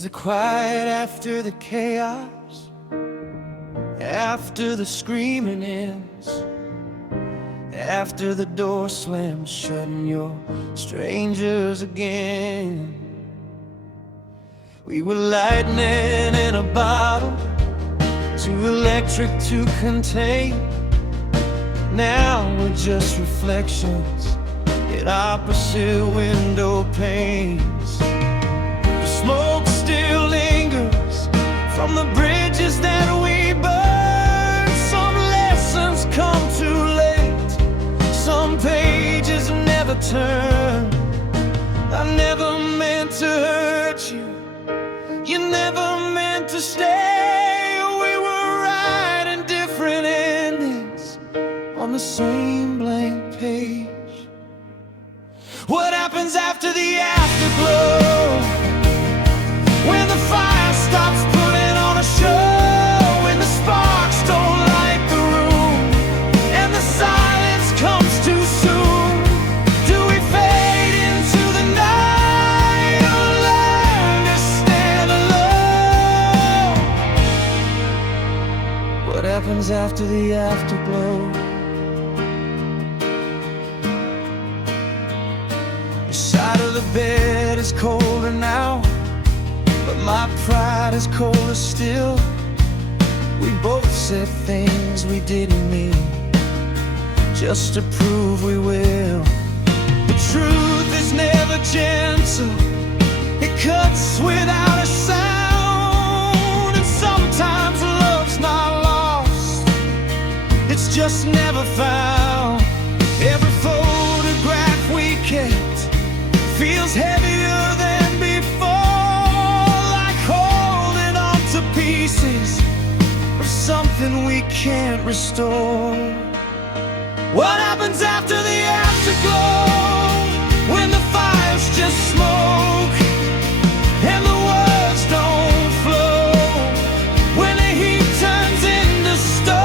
There's a quiet after the chaos, after the screaming ends, after the door slams shut and you're strangers again. We were lightning in a bottle, too electric to contain. Now we're just reflections in opposite window panes. The smoke still lingers from the bridges that we burned. Some lessons come too late, some pages never turn. I never meant to hurt you, you never meant to stay. We were writing different endings on the same blank page. What happens after the afterglow? When the fire stops putting on a show, when the sparks don't light the room, and the silence comes too soon. Do we fade into the night or learn to stand alone? What happens after the afterglow? The side of the bed is colder now, but my pride is colder still. We both said things we didn't mean, just to prove we will. The truth is never gentle, it cuts without a sound. And sometimes love's not lost, it's just never found. Every photograph we kept feels heavier than before, like holding on to pieces of something we can't restore. What happens after the afterglow? When the fire's just smoke and the words don't flow, when the heat turns into stone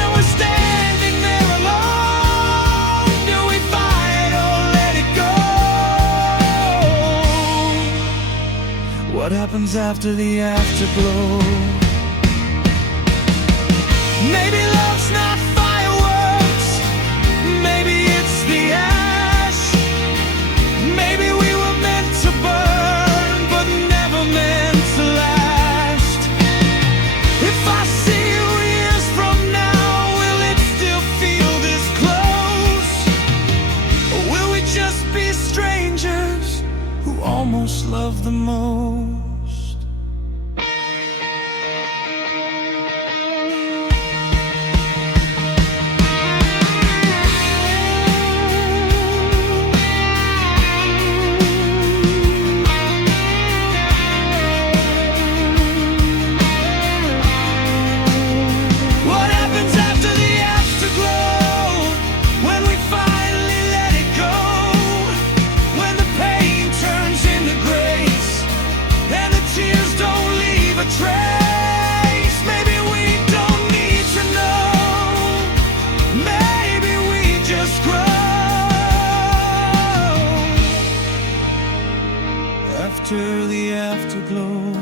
and we're standing there alone, do we fight or let it go? What happens after the afterglow? Maybe love's not fireworks, maybe it's the ash. Maybe we were meant to burn, but never meant to last. If I see you years from now, will it still feel this close? Or will we just be strangers who almost love the most? What happens after the afterglow? When we finally let it go, when the pain turns into grace and the tears don't leave a trace. Maybe we don't need to know, maybe we just grow. After the afterglow,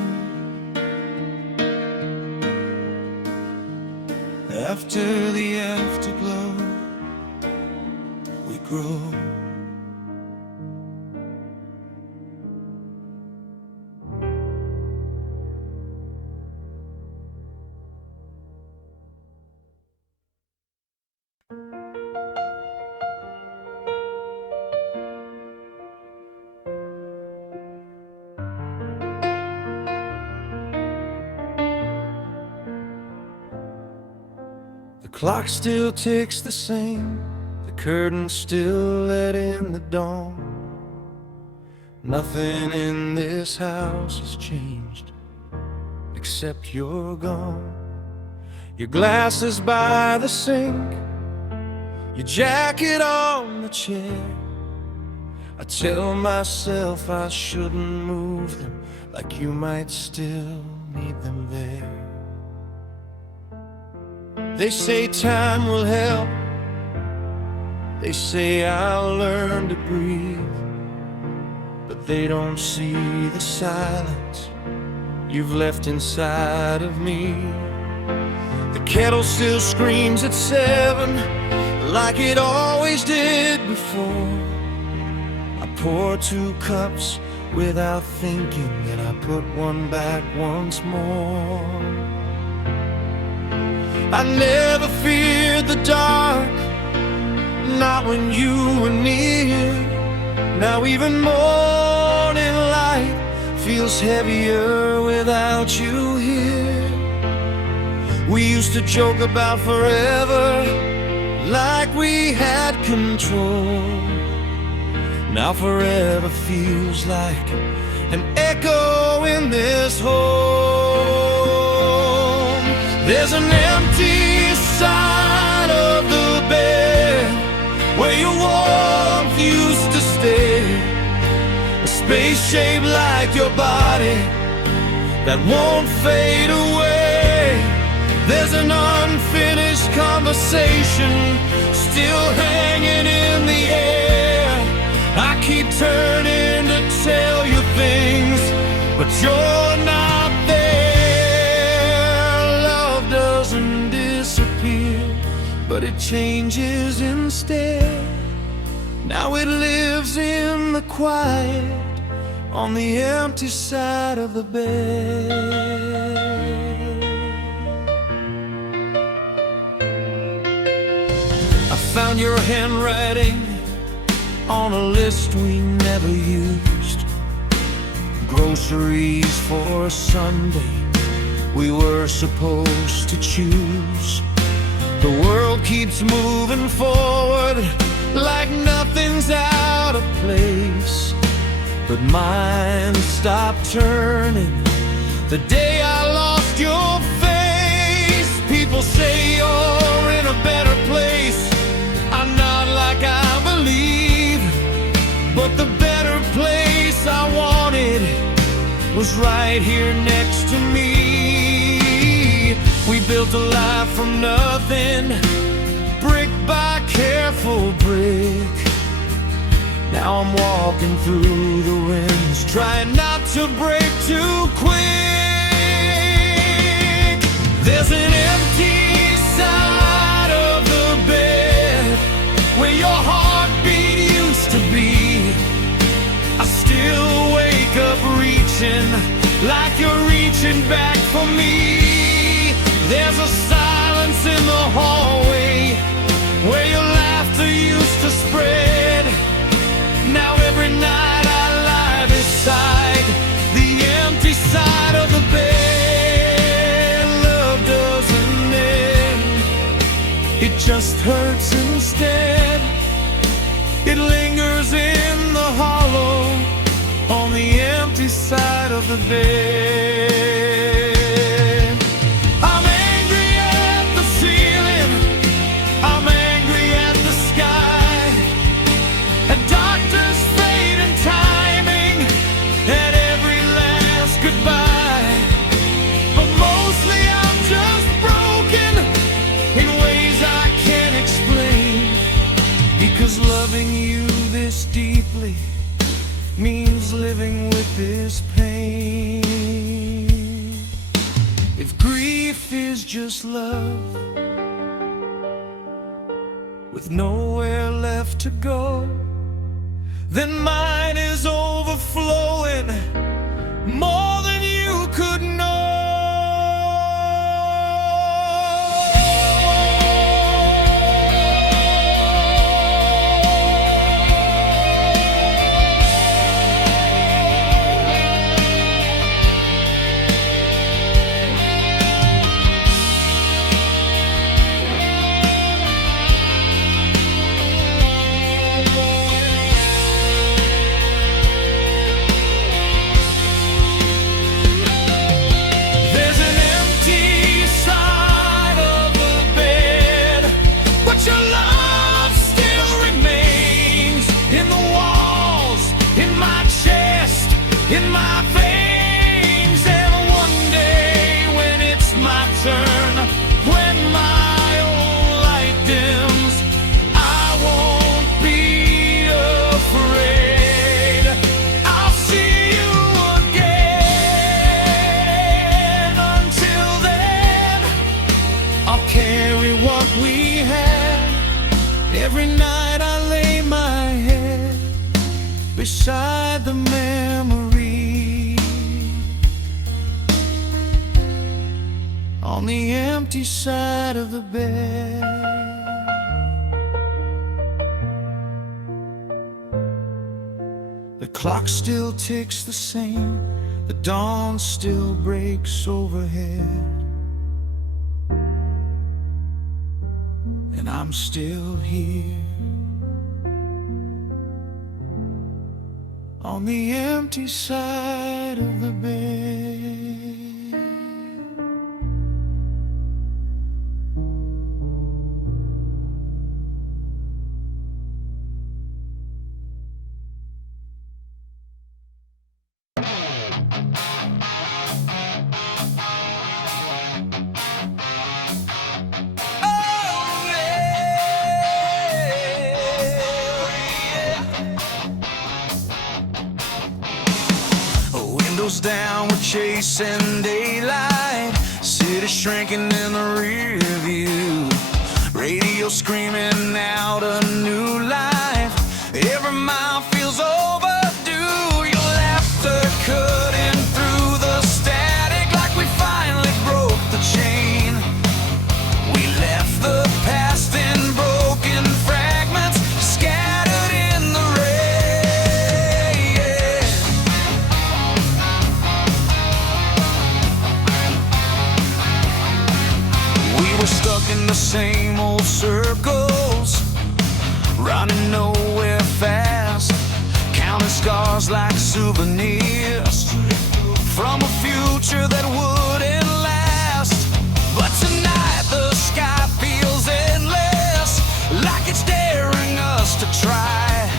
after the afterglow, we grow. The clock still ticks the same, the curtains still let in the dawn. Nothing in this house has changed, except you're gone. Your glasses by the sink, your jacket on the chair. I tell myself I shouldn't move them, like you might still need them there. They say time will help, they say I'll learn to breathe. but they don't see the silence you've left inside of me. The kettle still screams at 7, like it always did before. I pour 2 cups without thinking, and I put one back once more. I never feared the dark, not when you were near. Now even morning light feels heavier without you here. We used to joke about forever, like we had control. Now forever feels like an echo in this home. There's an empty side of the bed where your warmth used to stay, a space shaped like your body that won't fade away. There's an unfinished conversation still hanging in the air. I keep turning to tell you things, but you're not there. Love doesn't disappear, but it changes instead. Now it lives in the quiet on the empty side of the bed. I found your handwriting on a list we never used. Groceries for a Sunday we were supposed to choose. The world keeps moving forward like nothing's out of place, but mine stopped turning the day I lost your face. People say you're in a better place. I'm not like I believe, but the better place I wanted was right here next to me. We built a life from nothing, brick by careful brick. Now I'm walking through the winds, trying not to break too quick. There's an empty side of the bed where your heartbeat used to be. I still wake up reaching like you're reaching back for me. There's a silence in the hallway where your laughter used to spread. Now every night I lie beside the empty side of the bed. Love doesn't end, it just hurts instead. It lingers in the hollow on the empty side of the bed. I'm angry at the ceiling, I'm angry at the sky, at doctors' fate and timing, at every last goodbye. But mostly I'm just broken in ways I can't explain, because loving you this deeply means living with this pain. If grief is just love with nowhere left to go, then mine is overflowing more than you could know. In my veins, and one day when it's my turn, when my own light dims, I won't be afraid. I'll Every night I lay my head beside the memory on the empty side of the bed. The clock still ticks the same, the dawn still breaks overhead, and I'm still here on the empty side of the bed. Windows down, we're chasing daylight. City shrinking in the rear view. Radio screaming out a new life. Every mile feels overdue. Your laughter cutting through the static like we finally broke the chain. We left the past in broken fragments, scattered in the rain. We were stuck in the same old circles, running nowhere fast, counting scars like souvenirs from a future that wouldn't last. But tonight the sky feels endless, like it's daring us to try.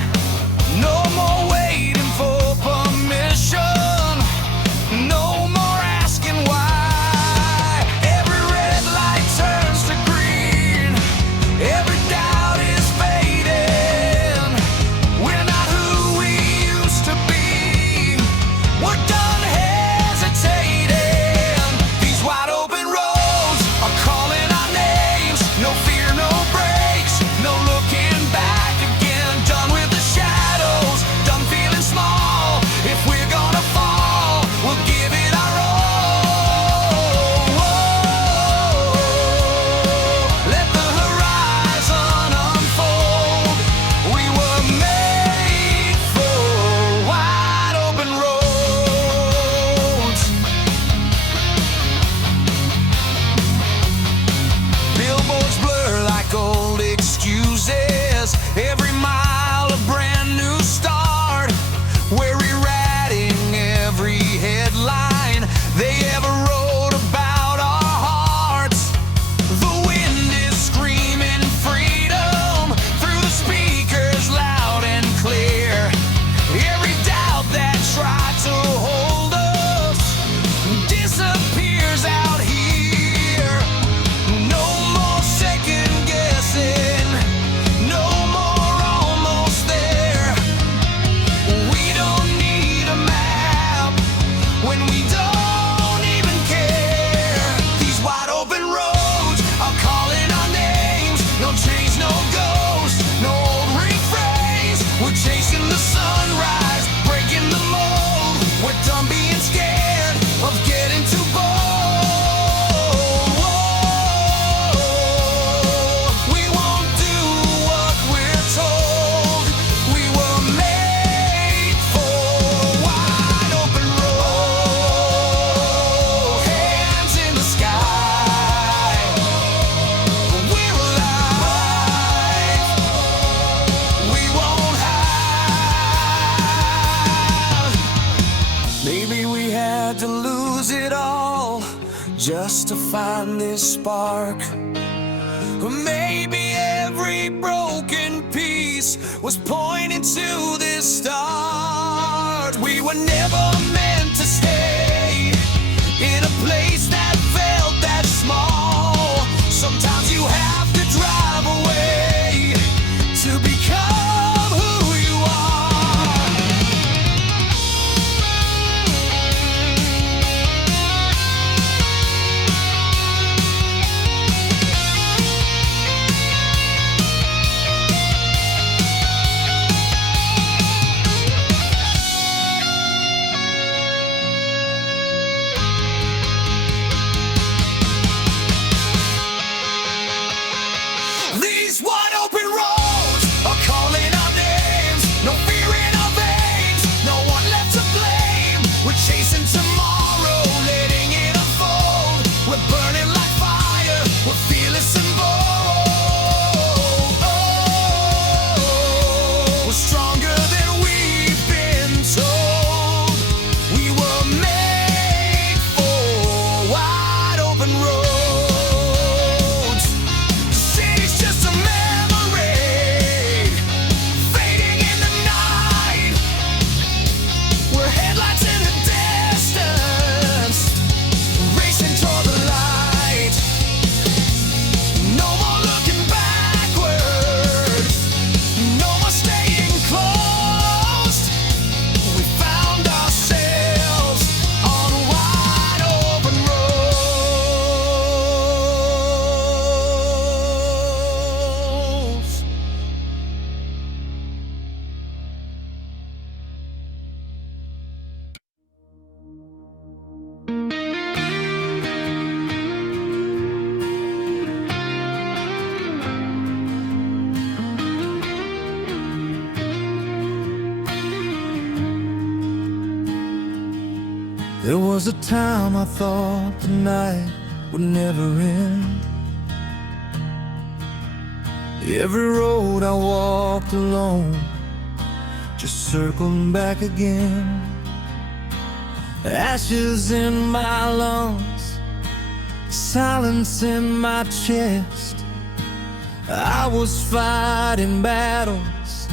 No more waiting for permission, no more asking why. Every red light turns to green, every doubt is fading. We're not who we used to be, we're done hesitating. These wide open roads are calling our names. No fear, no brakes, no looking back again. Done with the shadows, done feeling small. If we're gonna fall, we'll give it our all. Let the horizon unfold. We were made for wide open roads. Billboards blur like old excuses. Every mile a brand new start. We're rewriting every headline they ever wrote about our hearts. The wind is screaming freedom through the speakers loud and clear. Every doubt that tried to hold us disappears out here. No more second guessing, no more almost there. We don't need a map when we don't even care. These wide open roads are calling our names. No chains, no ghosts, no old refrains. We're chasing the sunrise, breaking the mold. We're done being scared of getting too bold. We won't do what we're told. We were made for wide open road. Hands in the sky, we're alive. We won't hide. Maybe we had to lose it all just to find this spark. Or maybe every broken piece was pointing to this start. We were never meant to stay in a place that felt that small. Sometimes you have to drive away to become who you are. There was a time I thought the night would never end. Every road I walked alone just circling back again. Ashes in my lungs, silence in my chest. I was fighting battles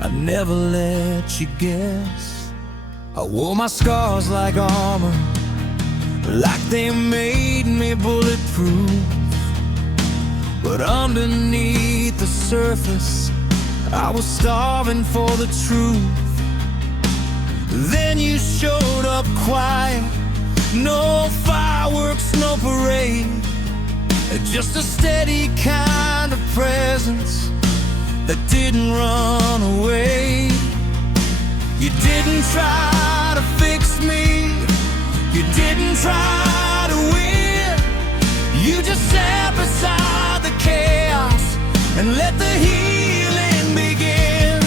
I never let you guess. I wore my scars like armor, like they made me bulletproof. But underneath the surface, I was starving for the truth. Then you showed up quiet, no fireworks, no parade, just a steady kind of presence that didn't run away. You didn't try to fix me, you didn't try to win. You just sat beside the chaos and let the healing begin.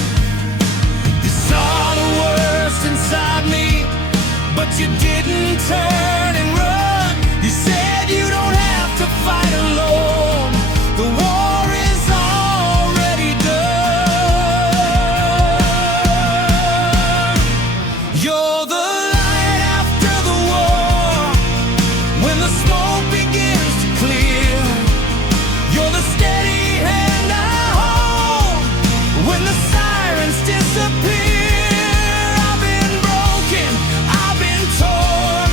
You saw the worst inside me, but you didn't turn and run. You said you don't have to fight alone, the war is already done. You're the light after the war, when the smoke begins to clear. You're the steady hand I hold when the sirens disappear. I've been broken, I've been torn,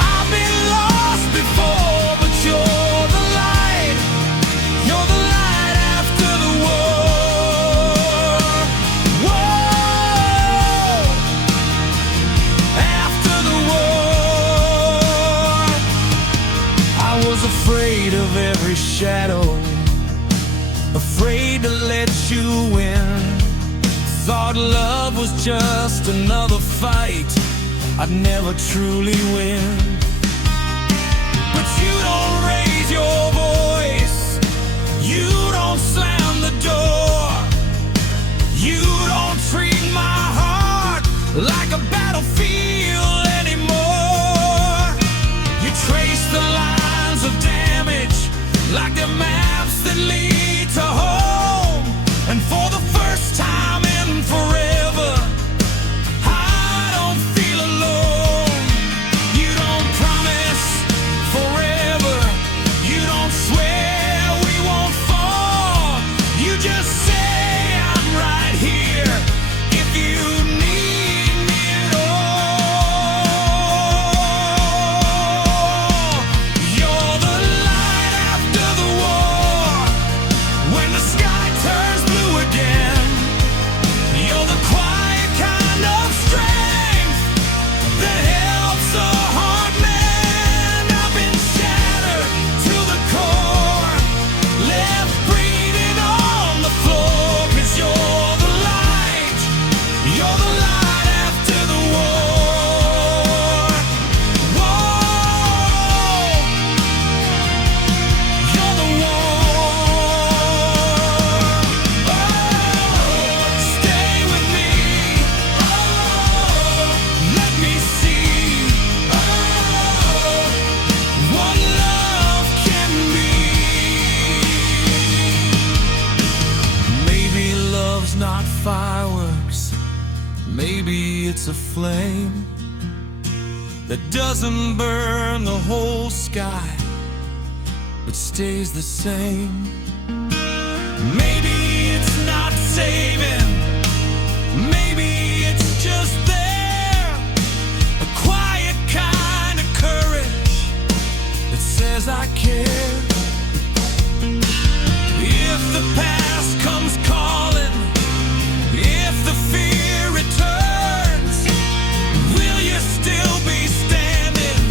I've been lost before, but you're the light after the war. Whoa, after the war. I was afraid of every shadow, afraid to let you win. Thought love was just another fight I'd never truly win. But you don't raise your voice, you don't slam the door, you don't treat my heart like a battlefield anymore. You trace the lines of damage like the maps that lead to home. And for the first time in forever, I don't feel alone. You don't promise forever, you don't swear we won't fall. You just say I'm right here if you need me at all. You're the light after the war, when the sky turns blue again. You're the quiet kind of strength that helps a hard man. I've been shattered to the core, left breathing on the floor. 'Cause you're the light after the war. Whoa, you're the war. Stay with me, let me see what love can be. Maybe love's not fireworks, maybe it's a flame that doesn't burn the whole sky, but stays the same. Maybe it's not saving, maybe it's just there, a quiet kind of courage that says I care. If the past comes calling, if the fear returns, will you still be standing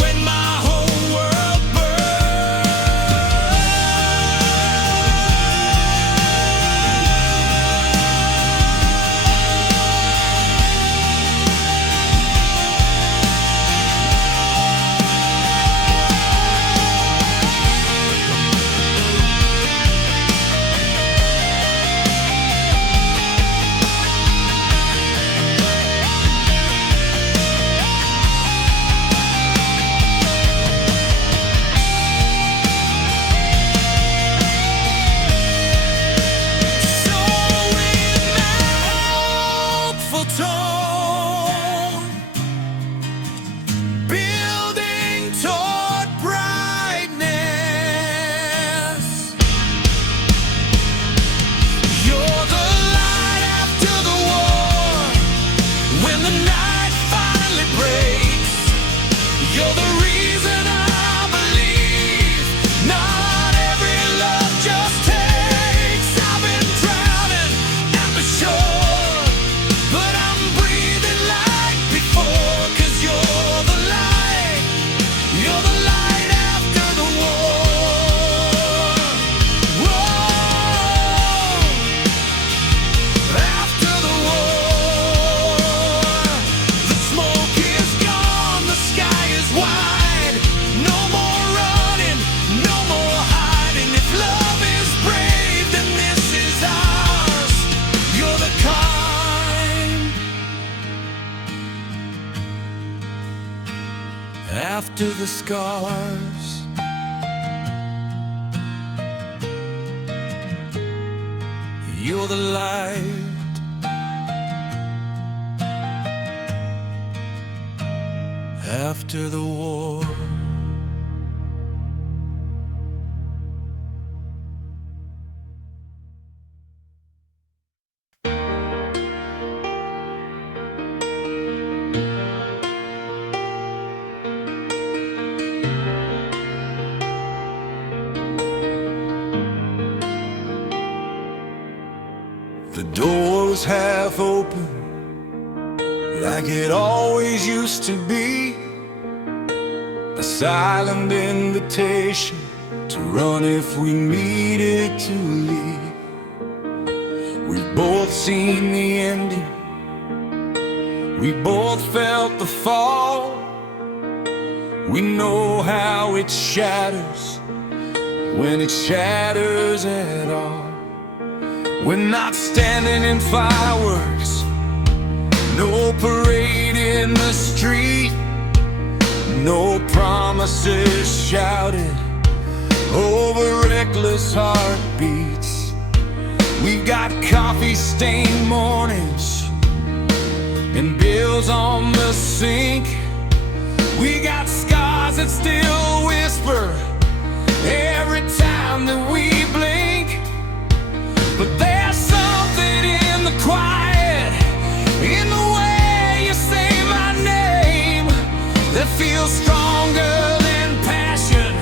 when my whole world burns? after the scars. You're the light after the war. The door was half open, like it always used to be. A silent invitation to run if we needed to leave. We've both seen the ending, we both felt the fall. We know how it shatters, when it shatters at all. We're not standing in fireworks, no parade in the street, no promises shouted over reckless heartbeats. We've got coffee-stained mornings and bills on the sink. We got scars that still whisper every time that we blink. But there's something in the quiet, in the way you say my name, that feels stronger than passion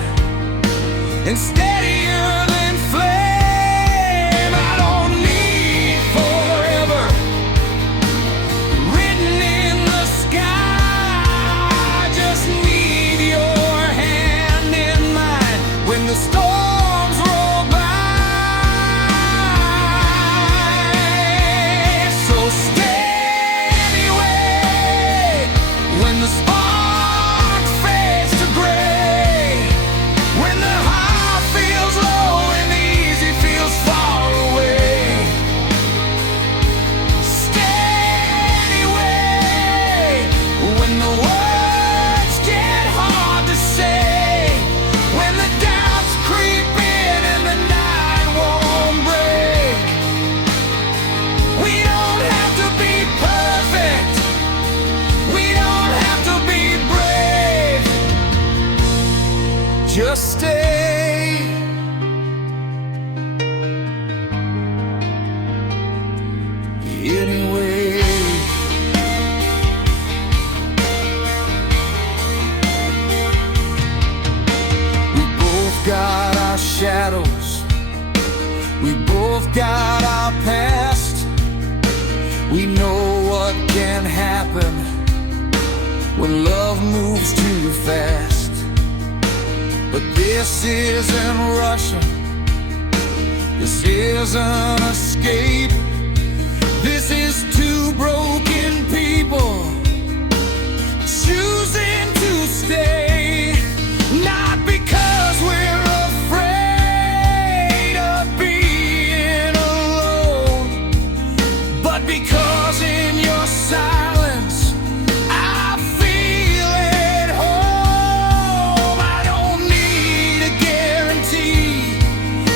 and steadier than flame. I don't need forever written in the sky, I just need your hand in mine when the storms roll by. Just stay. Anyway, we both got our shadows, we both got our past. We know what can happen when love moves too fast. But this isn't rushing, this isn't escape. This is two broken people choosing to stay. Not because we're afraid of being alone, but because in your silence I feel at home. I don't need a guarantee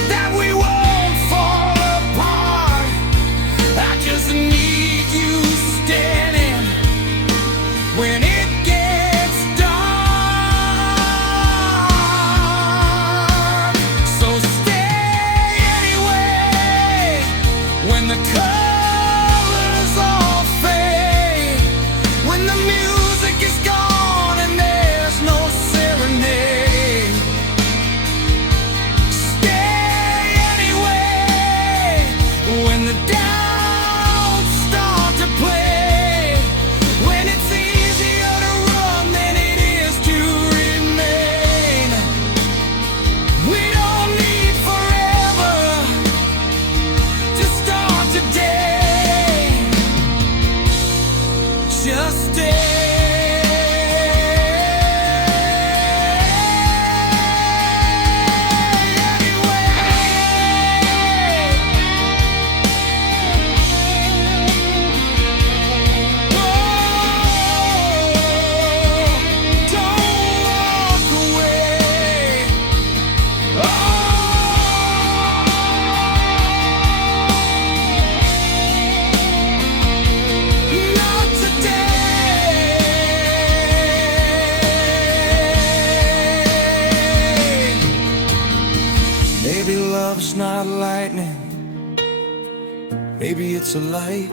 that we won't fall apart. I just need you standing when it gets dark. frightening. Maybe it's a light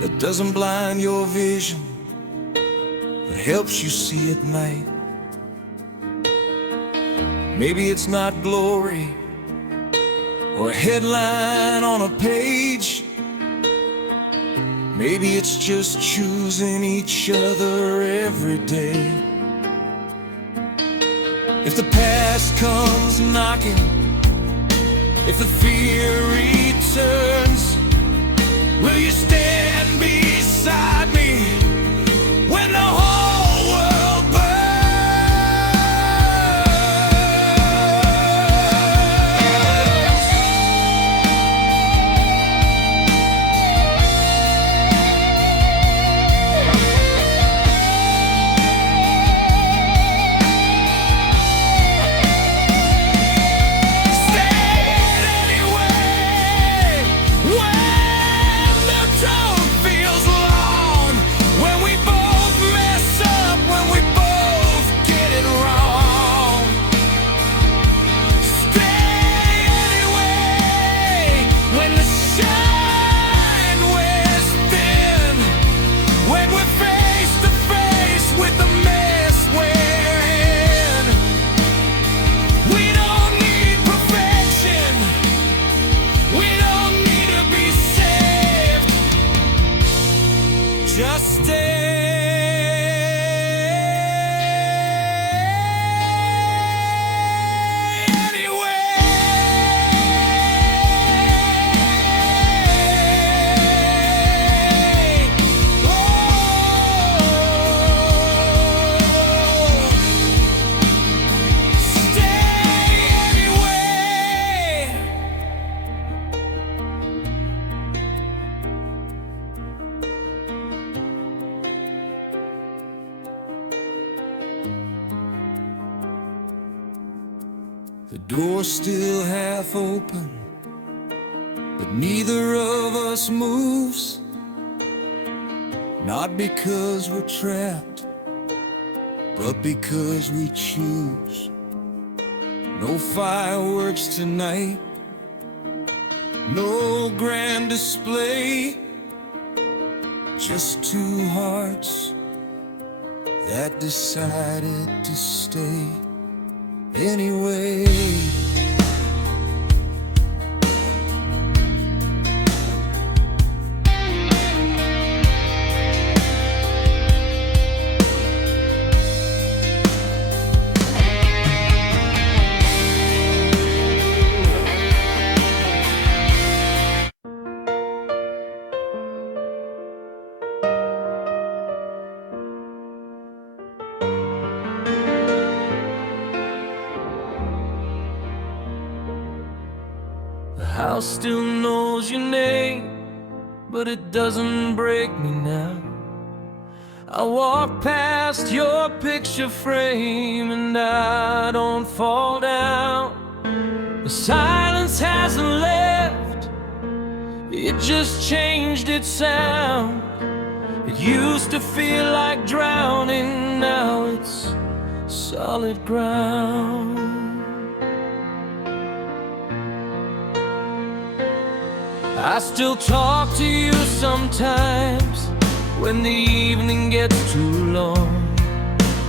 that doesn't blind your vision, but helps you see at night. Maybe it's not glory or a headline on a page. Maybe it's just choosing each other every day. If the past comes knocking, if the fear returns, will you stand beside me when the whole world burns? Just the door's still half open, but neither of us moves. Not because we're trapped, but because we choose. No fireworks tonight, no grand display, just two hearts that decided to stay anyway. The house still knows your name, but it doesn't break me now. I walk past your picture frame and I don't fall down. The silence hasn't left, it just changed its sound. It used to feel like drowning, now it's solid ground. I still talk to you sometimes when the evening gets too long,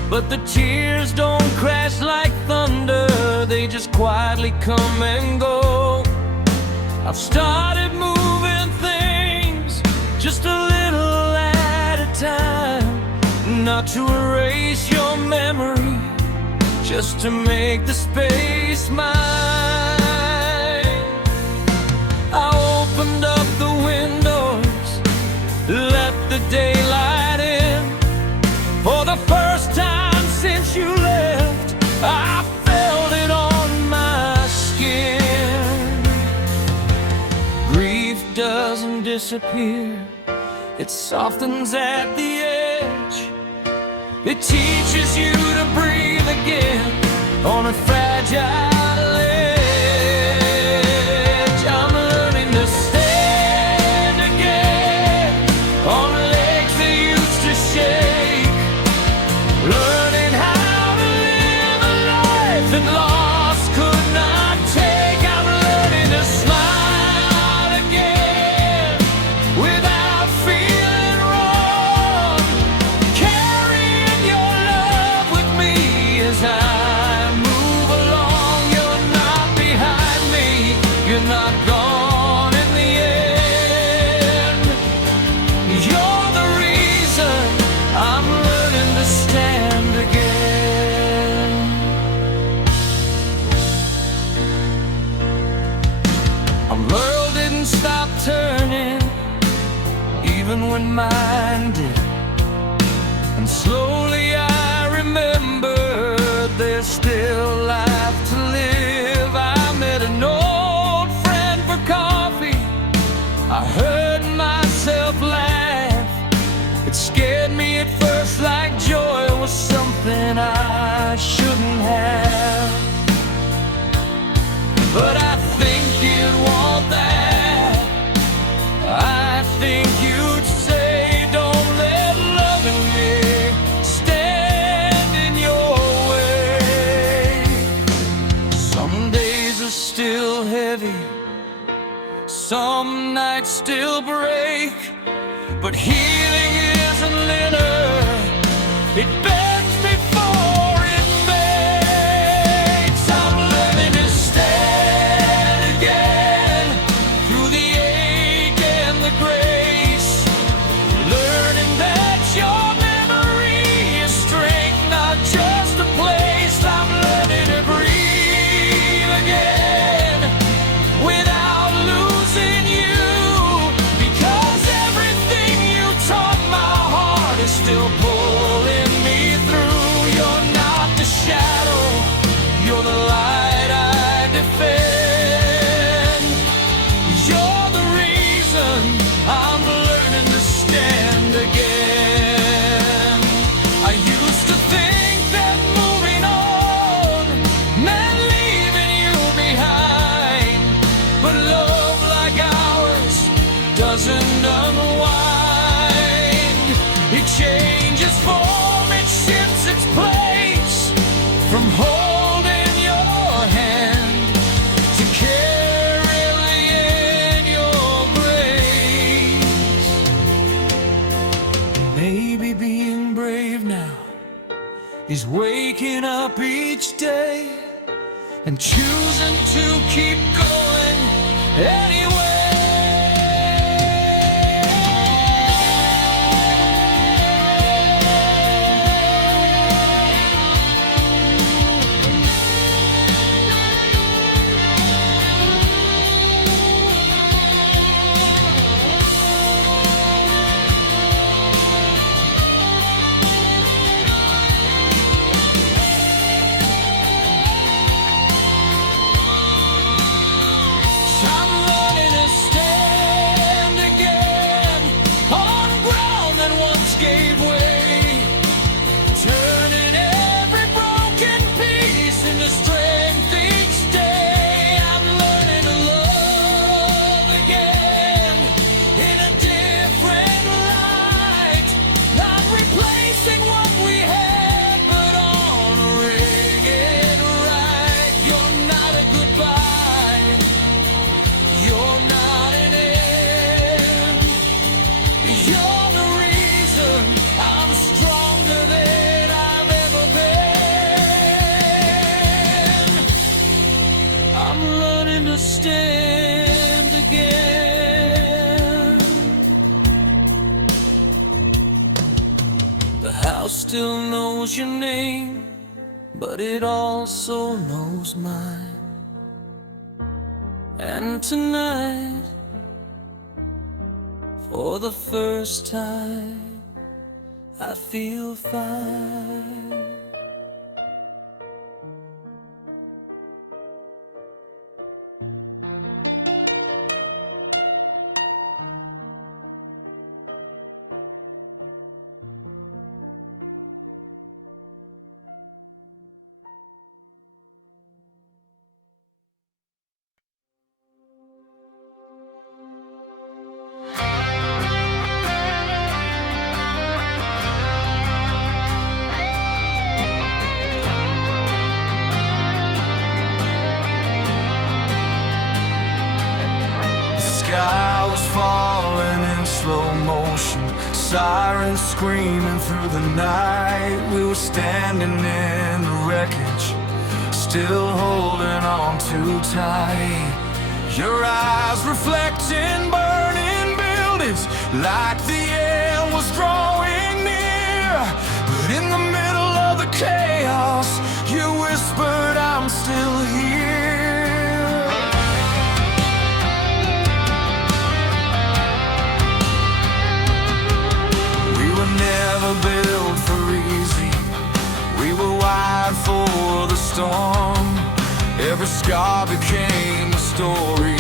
but the tears don't crash like thunder, they just quietly come and go. I've started moving things just a little at a time, not to erase your memory, just to make the space mine. I opened up the windows, let the daylight in. For the first time since you left, I felt it on my skin. Grief doesn't disappear, it softens at the edge. It teaches you to breathe again on a fragile edge. I'm learning to stand again on legs that used to shake, learning how to live a life that loss could not take. stop turning, even when mine did. And slowly I remembered there's still life to live. I met an old friend for coffee. I heard myself laugh. It scared me at first, like joy was something I shouldn't have. But I think you'd want that. I think you'd say, don't let loving me stand in your way. Some days are still heavy, some nights still break, but healing isn't linear. It bends before it makes. I'm learning to stand again through the ache and the grace, learning that your memory is strength, not just a place. I'm learning to breathe again without losing you, because everything you taught my heart is still pulling me through. You're not the shadow, you're the light I defend. You're the reason I'm learning to stand again. I used to think that moving on meant leaving you behind, but love like ours doesn't unwind. It changes form, it shifts its place, from holding your hand to carrying your grace. Maybe being brave now is waking up each day and choosing to keep going anyway. I'm learning to stand again on ground that once gave way, turning every broken piece into strength each day. I'm learning to love again in a different light, not replacing what we had, but honoring it right. You're not a goodbye, you're not an end. You're the reason I'm stronger than I've ever been. I'm learning to stand again. The house still knows your name, but it also knows mine. And tonight, for the first time, I feel fine. Sky was falling in slow motion, sirens screaming through the night. We were standing in the wreckage, still holding on too tight. Your eyes reflecting burning buildings, like the end was drawing near. But in the middle of the chaos, you whispered, I'm still here. Every scar became a story,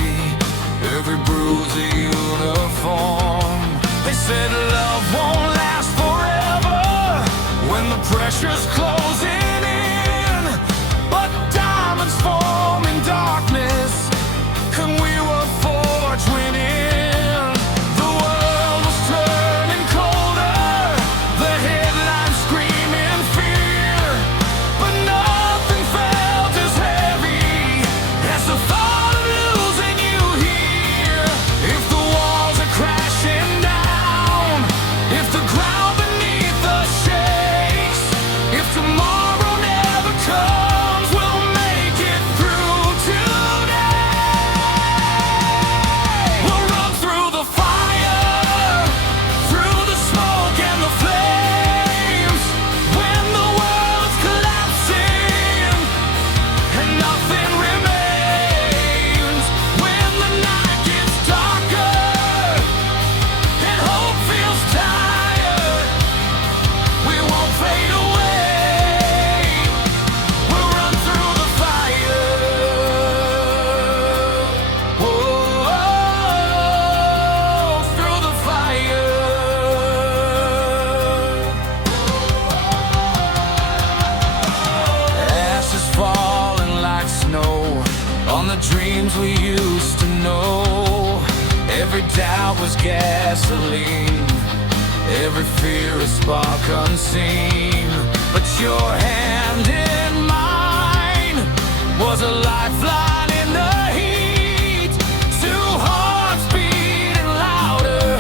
every bruise a uniform. They said love won't last forever when the pressure's closing in, but diamonds form in darkness, and we were forged winning. The world was turning colder, the headlines screaming fear, but nothing felt as heavy as the thought of losing you here. If the walls are crashing down, if the ground beneath us shakes, if tomorrow never comes, we'll make it through today. We'll run through the fire, through the smoke and the flames, when the world's collapsing and nothing remains. When the night gets darker and hope feels tired, we won't fade away. We'll run through the fire. Whoa, through the fire. Ashes falling like snow on the dreams we used to know. Every doubt was gasoline, every fear a spark unseen. But your hand in mine was a lifeline in the heat. Two hearts beating louder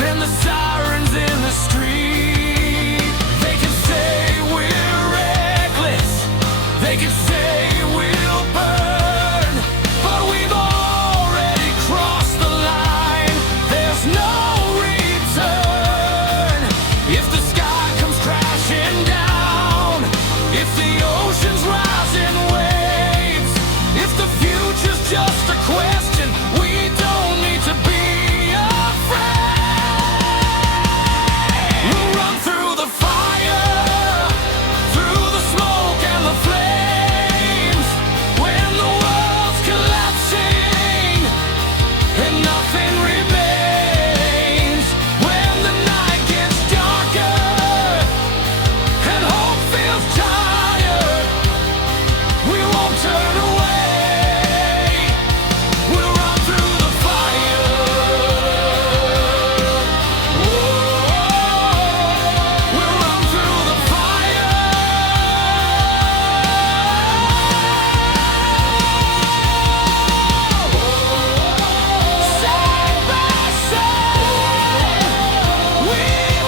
than the sirens in the street. They can say we're reckless, they can say we'll burn, but we've already crossed the line. There's no return. If the sky comes crashing down, if the oceans rise in waves, if the future's just a question, we don't need to be afraid. We'll run through the fire, through the smoke and the flames, when the world's collapsing and nothing remains. When the night gets darker and hope feels tired, we won't turn away. We'll run through the fire. We'll run through the fire. Side by side, we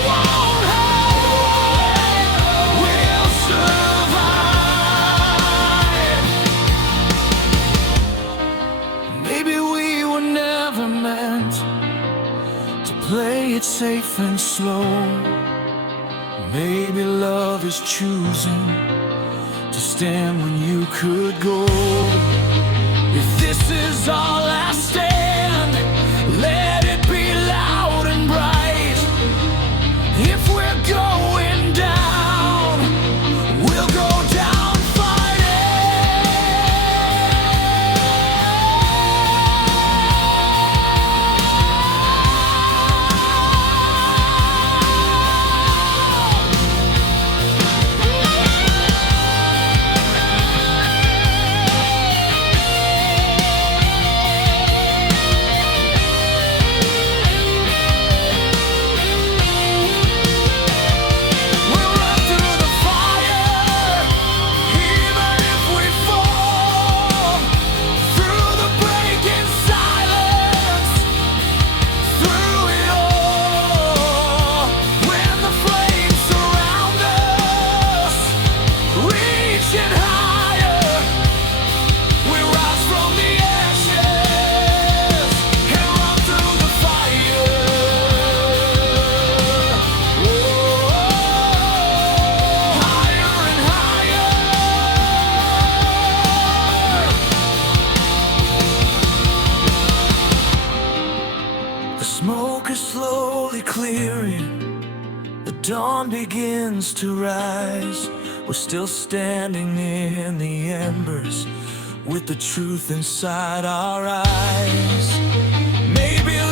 won't hide. We'll survive. Maybe we were never meant to play it safe and slow. Maybe love is choosing to stand when you could go. If this is our last stand, let it be loud and bright. If we're going down, we'll go down We'll run through the fire, even if we fall, through the breaking silence, through it all. When the flames surround us, reaching higher, we rise from the ashes and run through the fire. Higher and higher. The smoke is slowly clearing, the dawn begins to rise. We're still standing in the embers, with the truth inside our eyes. Maybe